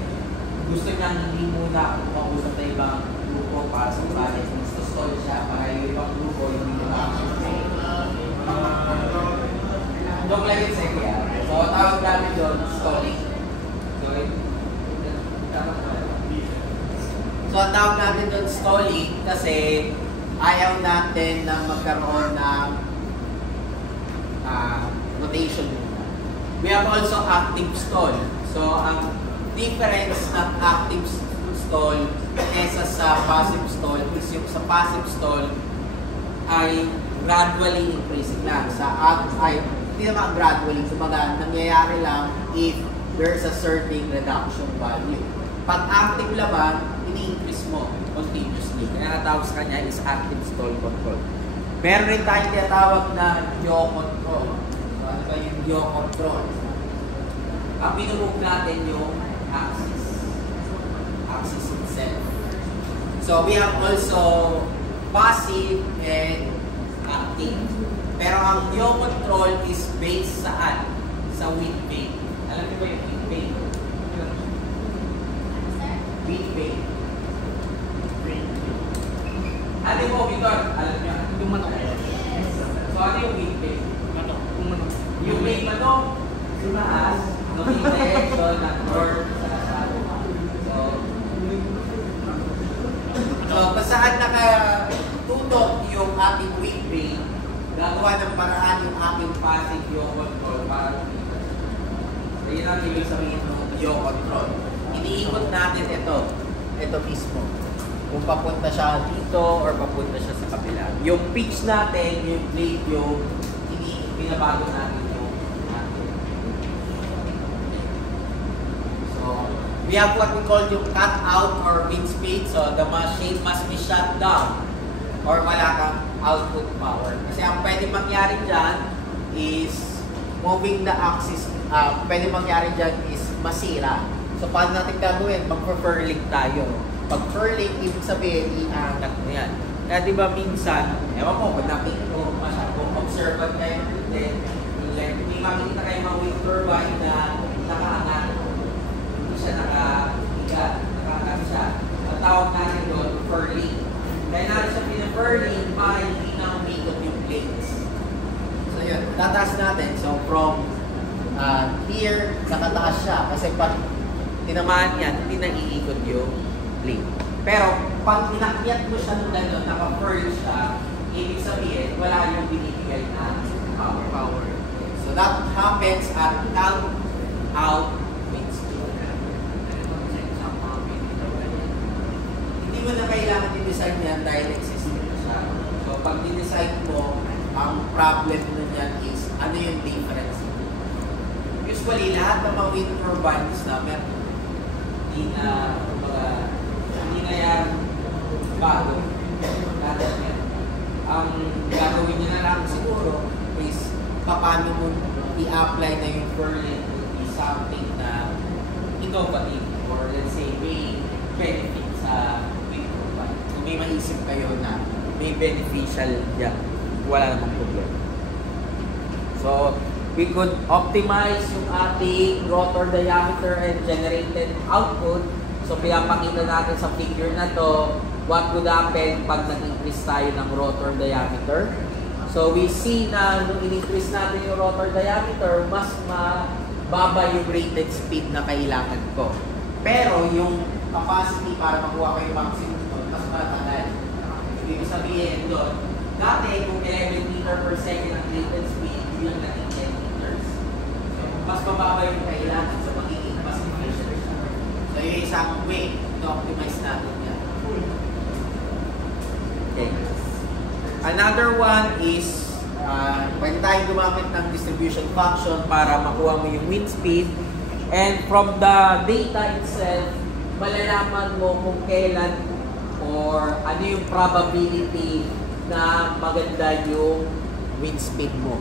gusto niya hindi muna mag-usap na ibang grupo para sa project. Gusto stall siya para yung ibang grupo hindi nila don't like it say kaya. So, tawag namin doon, stalling. So, ang tawag natin doon, stalling, kasi ayaw natin na magkaroon ng rotation muna. We have also active stall. So, ang difference ng active stall kesa sa passive stall is yung sa passive stall ay gradually increasing lang. Sa hindi naman gradually, kumbaga nangyayari lang if there's a certain reduction value. Pag active laban, ini-increase mo continuously. Kaya natawag sa kanya is active stall control. Meron rin tayong tinatawag na yaw control. So, ano ba yung yaw control? Ang pinumove natin yung axis itself. So So we have also passive and active. Pero ang yaw control is based saan? Sa wind vane. Alam niyo ba yung wind vane? Wind vane. Ano yung Victor? Alam niyo? Yung manok. So ano yung wind vane? Manok. Yung manok. Yung may manok, sumaas, no may direction ng north sa south. So kung saan nakatutok yung ating wind vane, gagawa ng paraan yung ating passive yaw control para lumipad. So yun ang ibig sabihin ng yaw control. Iniikot natin ito mismo. Kung papunta siya dito or papunta siya sa kabila. Yung pitch natin, yung blade yung binabago natin yung natin. So, we have what we call yung cut out or wind speed. So, the machine must be shut down or wala kang output power. Kasi ang pwede mangyari dyan is moving the axis, pwede mangyari dyan is masira. So, paano natin gagawin? Mag-furling tayo. Pag furling, ibig sabihin, iangat mo yan. Kaya diba minsan, ewan ko, pag nakikita ko, masyadong observant kayo din, may makikita kayo mga wind turbine na nakaangat. Hindi siya nakahiga, nakaangat siya. Ang tawag natin doon, furling. Kaya natin siya pinafurling para hindi na umikot yung plates. So yun, tataas natin. So from here, nakataas siya. Kasi pag tinamaan yan, hindi na iikot yung plate. Pero pag inakyat mo siya ng gano'n, naka-furl siya, ibig sabihin, wala yung binibigay na power. So that happens at out wind speed. Hindi mo na kailangan i-design yan dahil existing na siya. So pag i-design mo, ang problem nun yan is, ano yung difference? Usually, lahat ng mga wind turbines na meron, hindi na yan bago. Ang gagawin nyo na lang siguro is paano mo i-apply na yung furling to something na innovative or let's say may benefit sa wind turbine. Kung may maisip kayo na may beneficial yan, wala namang problema. So, we could optimize yung ating rotor diameter and generated output. So, pinapakita natin sa figure na to what would happen pag nag-increase tayo ng rotor diameter. So, we see na nung in-increase natin yung rotor diameter, mas mababa yung rated speed na kailangan ko. Pero, yung capacity para makuha ko yung maximum doon, mas matagal. Ibig sabihin doon, dati kung 11 meter per second ang rated speed, yun natin 10 meters. So, mas mababa yung kailangan, so magiging mas efficient siya. So, yung isang way to optimize natin yan. Okay. Another one is, pwede tayo gumamit ng distribution function para makuha mo yung wind speed. And from the data itself, malalaman mo kung kailan or ano yung probability na maganda yung wind speed mo.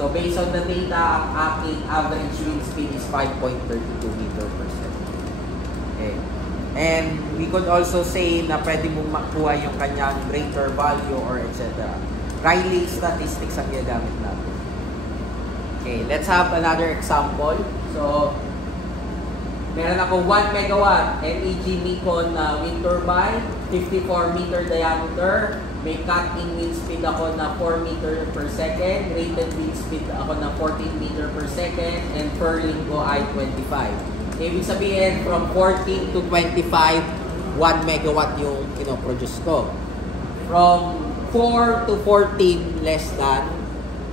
So based on the data, ang aking average wind speed is 5.32 meter per second. Okay. And we could also say na pwede mong makuha yung kanyang greater value or etc. Rayleigh statistics ang gagamit natin. Okay, let's have another example. So, meron ako 1 megawatt MEG Micon na wind turbine, 54 meter diameter, may cut-in wind speed ako na 4 meter per second, rated wind speed ako na 14 meter per second, and furling ko ay 25. Ibig sabihin, from 14 to 25, 1 megawatt yung pinoproduce ko. From 4 to 14, less than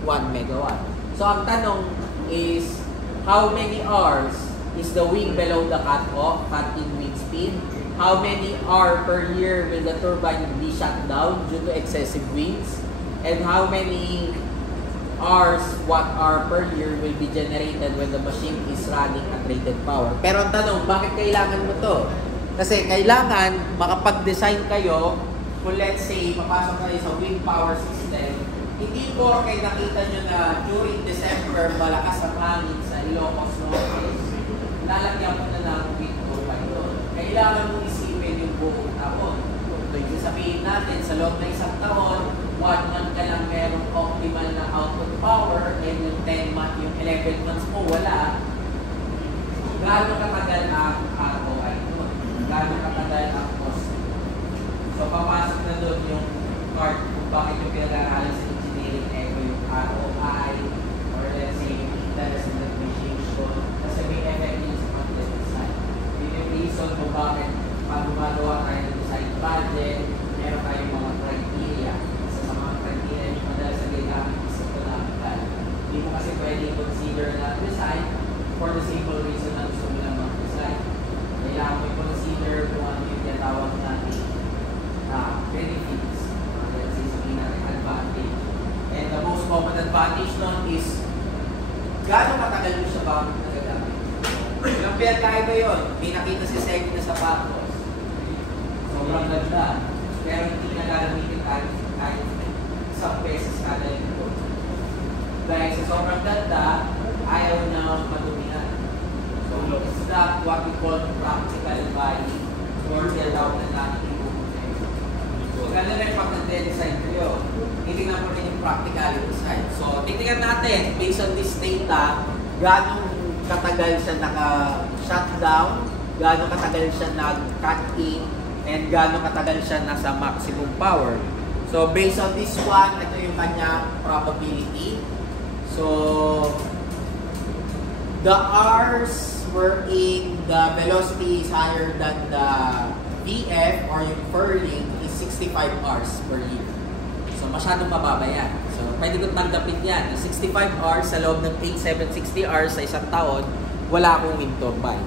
1 megawatt. So, ang tanong is, how many hours is the wind below the cut-off, cut-in wind speed? How many hours per year will the turbine be shut down due to excessive winds? And how many hours, watt-hour per year will be generated when the machine is running at rated power? Pero ang tanong, bakit kailangan mo to? Kasi kailangan makapag-design kayo, kung let's say, papasok kayo sa wind power system, hindi po kayo nakita nyo na during December, malakas ang hangin sa Ilocos Norte, lalagyan mo na ng wind turbine doon. Kailangan mo isipin yung buong taon. sabihin natin, sa loob ng isang taon, 1 month ka lang merong optimal na output power, and yung 10 month, yung 11 months mo, wala. Gaano katagal ang ROI doon? Gaano katagal ang cost? So, papasok na doon yung part kung bakit yung pinag-aaralan sa engineering eco yung ROI, or let's say, yung interest and depreciation, kasi may effect yun sa pag-design. Yun yung reason kung bakit pag gumagawa tayo ng design budget, meron tayong mga criteria. Isa sa mga criteria yung madalas sa ginamit is economical. Hindi mo kasi pwede consider na design for the simple reason na gusto mo lang mag-design. Kailangan mo i-consider kung ano yung tinatawag natin benefits. Let's say sabihin natin advantage. And the most common advantage nun is gaano katagal mo siya ba nagagamit? Yung pinagkaiba yun, may nakita si Seg na sapatos. Sobrang ganda. Pero hindi na gagamitin kahit isang pesos kada ito. Dahil sa sobrang ganda, ayaw na matumihan. So, it's not what we call practical buying or tinatawag na natin yung so, gano'n rin pag nag-design kayo, titignan mo rin yung practicality side. So, titignan natin, based on this data, gano'ng katagal siya naka-shutdown, gano'ng katagal siya nag-cut in, and gano'ng katagal siya nasa maximum power. So, based on this one, ito yung kanyang probability. So, the R's wherein the velocity is higher than the VF or yung furling is 65 hours per year. So, masyadong mababa yan. So, pwede kong tanggapin yan. 65 hours sa loob ng 760 hours sa isang taon, wala akong wind turbine.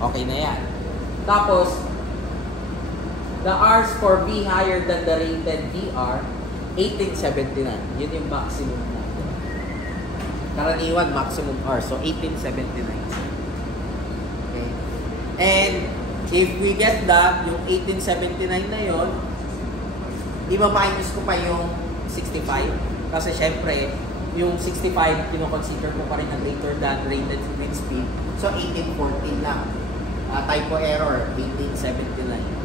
Okay na yan. Tapos, the R's for V higher than the rated VR, 1879. Yun yung maximum natin. Karaniwan, maximum R. So, 1879. Okay. And, if we get that, yung 1879 na yun, i-minus ko pa yung 65. Kasi, syempre, yung 65, kino-consider ko pa rin ang greater than rated wind speed. So, 1814 lang. Typo error, 1879.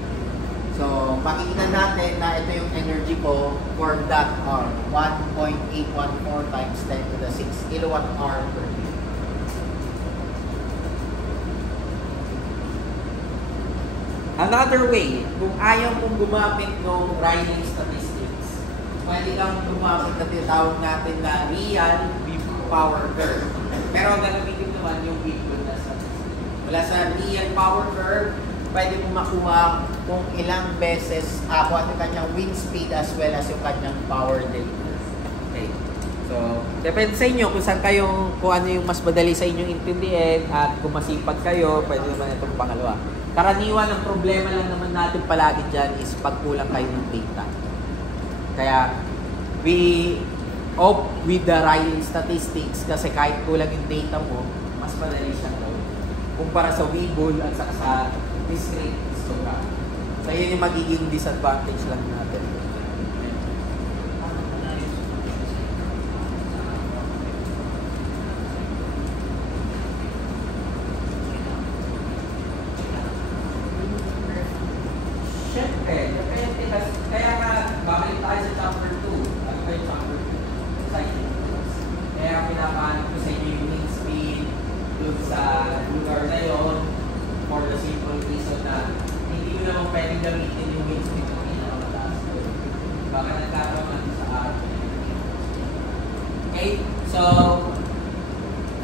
So, makikita natin na ito yung energy ko for that hour. 1.814 times 10 to the 6 kilowatt hour per year. Another way, kung ayaw mong gumamit ng Rayleigh statistics, pwede kang gumamit na tinatawag natin na real power curve. Pero ang gagamitin naman yung Whitfield na statistics. Wala sa real power curve, pwede mo makuha kung ilang beses kung ano kanyang wind speed as well as yung kanyang power delivery. Okay. So, depende sa inyo kung saan kayo, kung ano yung mas madali sa inyong intindihin at kung masipag kayo, pwede naman itong pangalawa. Karaniwan, ang problema lang naman natin palagi dyan is pagkulang kayo ng data. Kaya, we opt with the Rayleigh statistics kasi kahit kulang yung data mo, mas madali siyang gawin. Kumpara sa Webull at saka sa discrete histogram. So, yun yung magiging disadvantage lang natin. Siyempre, depende. Kaya nga, babalik tayo sa chapter 2. Ano ba yung chapter 2? Cycling tools. Kaya pinapahanap ko sa inyo yung wind speed dun sa lugar na yun for the simple reason na hindi mo naman pwedeng gamitin yung wind speed ng pinakamataas. Baka nagkakaroon sa araw. Okay? So,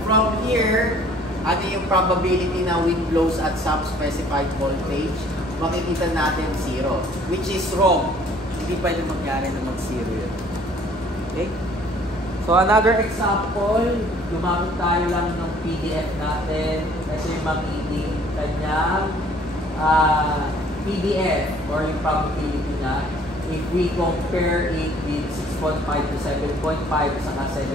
from here, ano yung probability na wind blows at some specified voltage? Makikita natin 0, which is wrong. Hindi pwede mangyari na mag-0 yun. Okay? So, another example, gumamit tayo lang ng PDF natin kasi magiging kanyang PDF or yung probability na if we compare it with 6.5 to 7.5 saka 7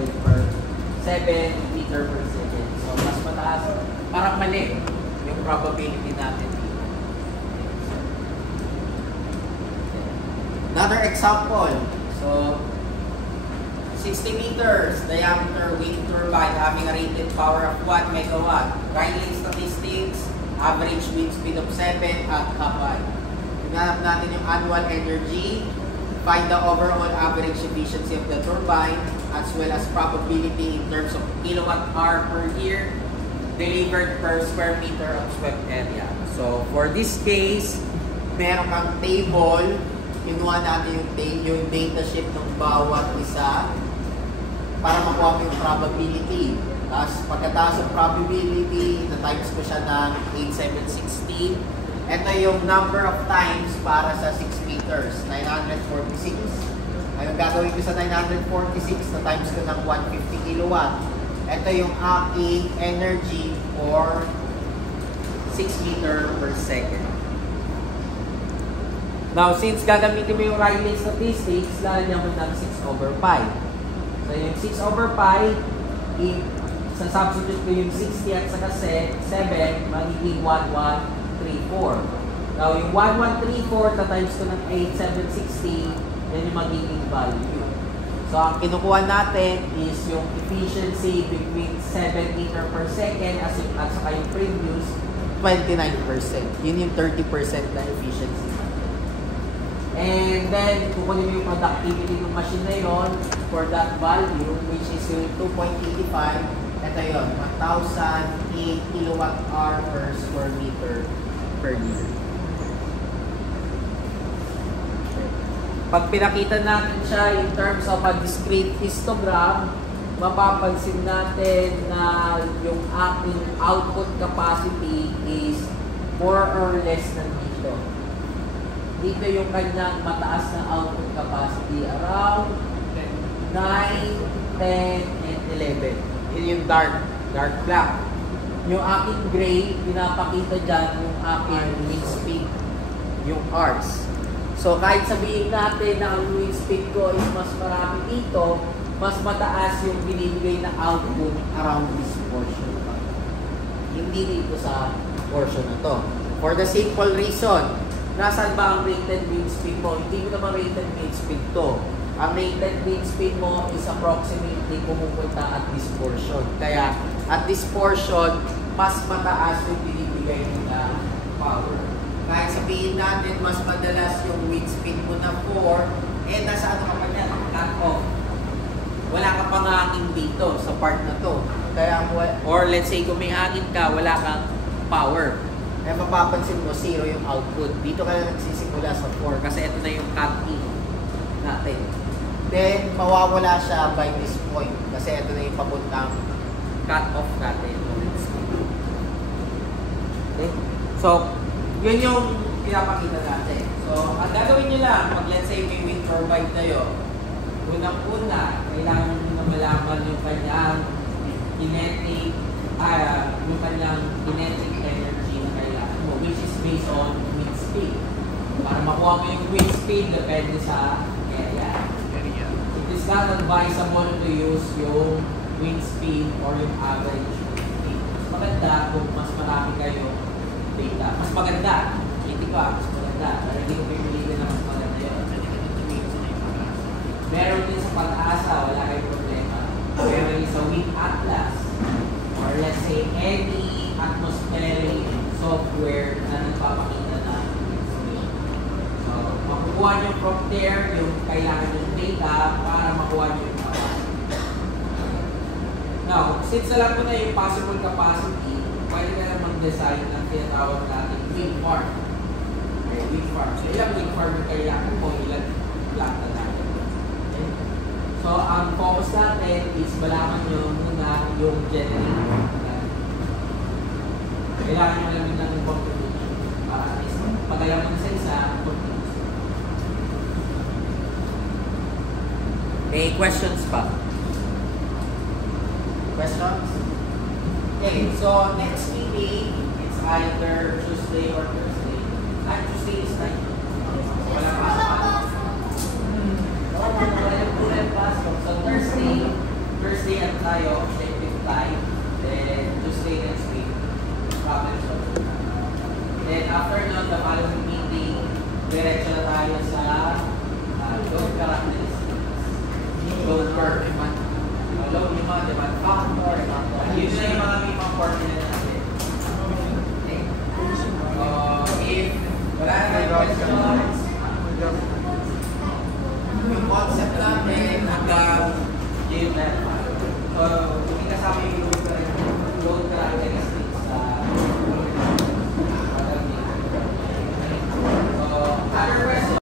meter per second. So, mas mataas. Parang mali yung probability natin. Another example. So, 60 meters diameter wind turbine having a rated power of 1 megawatt. Rayleigh statistics, average wind speed of 7 at Kapay. Hinanap natin yung annual energy, find the overall average efficiency of the turbine, as well as probability in terms of kilowatt-hour per year delivered per square meter of swept area. So, for this case, meron kang table, kinuha natin yung data sheet ng bawat isa para makuha mo yung probability. Tapos, pagkatapos ng probability, na-times ko siya ng 8716. Ito yung number of times para sa 6 meters, 946. Ngayon, gagawin ko sa 946, na-times ko ng 150 kilowatt. Ito yung aking energy for 6 meter per second. Now, since gagamitin mo yung Rayleigh statistics, lalagyan mo ng 6/pi. So, yung 6/pi, sa-substitute ko yung 60 at saka 7, magiging 1134. Now, yung 1134 na-times ko ng 8760, yan yung magiging value. So, ang kinukuha natin is yung efficiency between 7 meter per second at saka yung previous 29%. Yun yung 30% na efficiency. And then, kukunin mo yung productivity ng machine na yun for that value, which is yung 2.85. Ito yun, 1,008 kilowatt-hour per square meter per year. Pag pinakita natin siya in terms of a discrete histogram, mapapansin natin na yung aking output capacity is more or less nandito. Dito yung kanyang mataas na output capacity, around 9, 10, and 11. Yun yung dark black. Yung aking gray, pinapakita dyan yung aking wind speed, yung hours. So, kahit sabihin natin na ang wind speed ko is mas marami dito, mas mataas yung binibigay na output around this portion. Hindi dito sa portion na to. For the simple reason, nasaan ba ang rated wind speed mo? Hindi mo naman rated wind speed to. Ang rated wind speed mo is approximately pumupunta at this portion. Kaya, at this portion, mas mataas yung binibigay na power. Kahit sabihin natin, mas madalas yung wind speed mo na 4, eh, nasa ano ka pa yan? Cut off. Wala ka pang hangin dito sa part na to. Kaya, or let's say, kung may hangin ka, wala kang power. Eh, mapapansin mo, 0 yung output. Dito ka na nagsisimula sa 4 kasi ito na yung cut-in natin. Then, mawawala siya by this point kasi ito na yung papuntang cut-off natin. Okay? So, yun yung pinapakita natin. So, ang gagawin nyo lang, pag let's say may wind turbine kayo, unang-una, kailangan nyo na malaman yung kanyang kinetic energy na kailangan mo, which is based on wind speed. Para makuha mo yung wind speed, depende sa area. It is not advisable to use yung wind speed or yung average wind speed. Mas maganda kung mas marami kayo data. Mas maganda. Hindi pa, mas maganda. Pero hindi ko pipilitin na mas maganda yun. Meron din sa Pag-asa, wala kayong problema. Meron din sa Wind Atlas, or let's say any atmospheric software na nagpapakita na so, makukuha nyo from there yung kailangan yung data para makuha nyo yung capacity. Now, since alam ko na yung possible capacity, pwede ka na mag-design ng tinatawag natin wind farm. Okay, wind farm. So, ilang wind farm yung kailangan mo, ilang planta natin. Okay? So, ang focus natin is malaman nyo muna yung generator. Kailangan nyo lang ng configuration para at least pag-alam mo sa isa, configuration. May questions pa? Questions? Okay, so next meeting, it's either Tuesday or Thursday. Tuesday is night. Wala pasok. Wala pasok. So Thursday at tayo, objective time. Then Tuesday next week, problem solving. Then after nun, the following meeting, diretso na tayo sa load characteristics. Load curve. Load demand, demand factor, yun na yung mga may formula natin. Okay. If wala na kayo Yung concept natin hanggang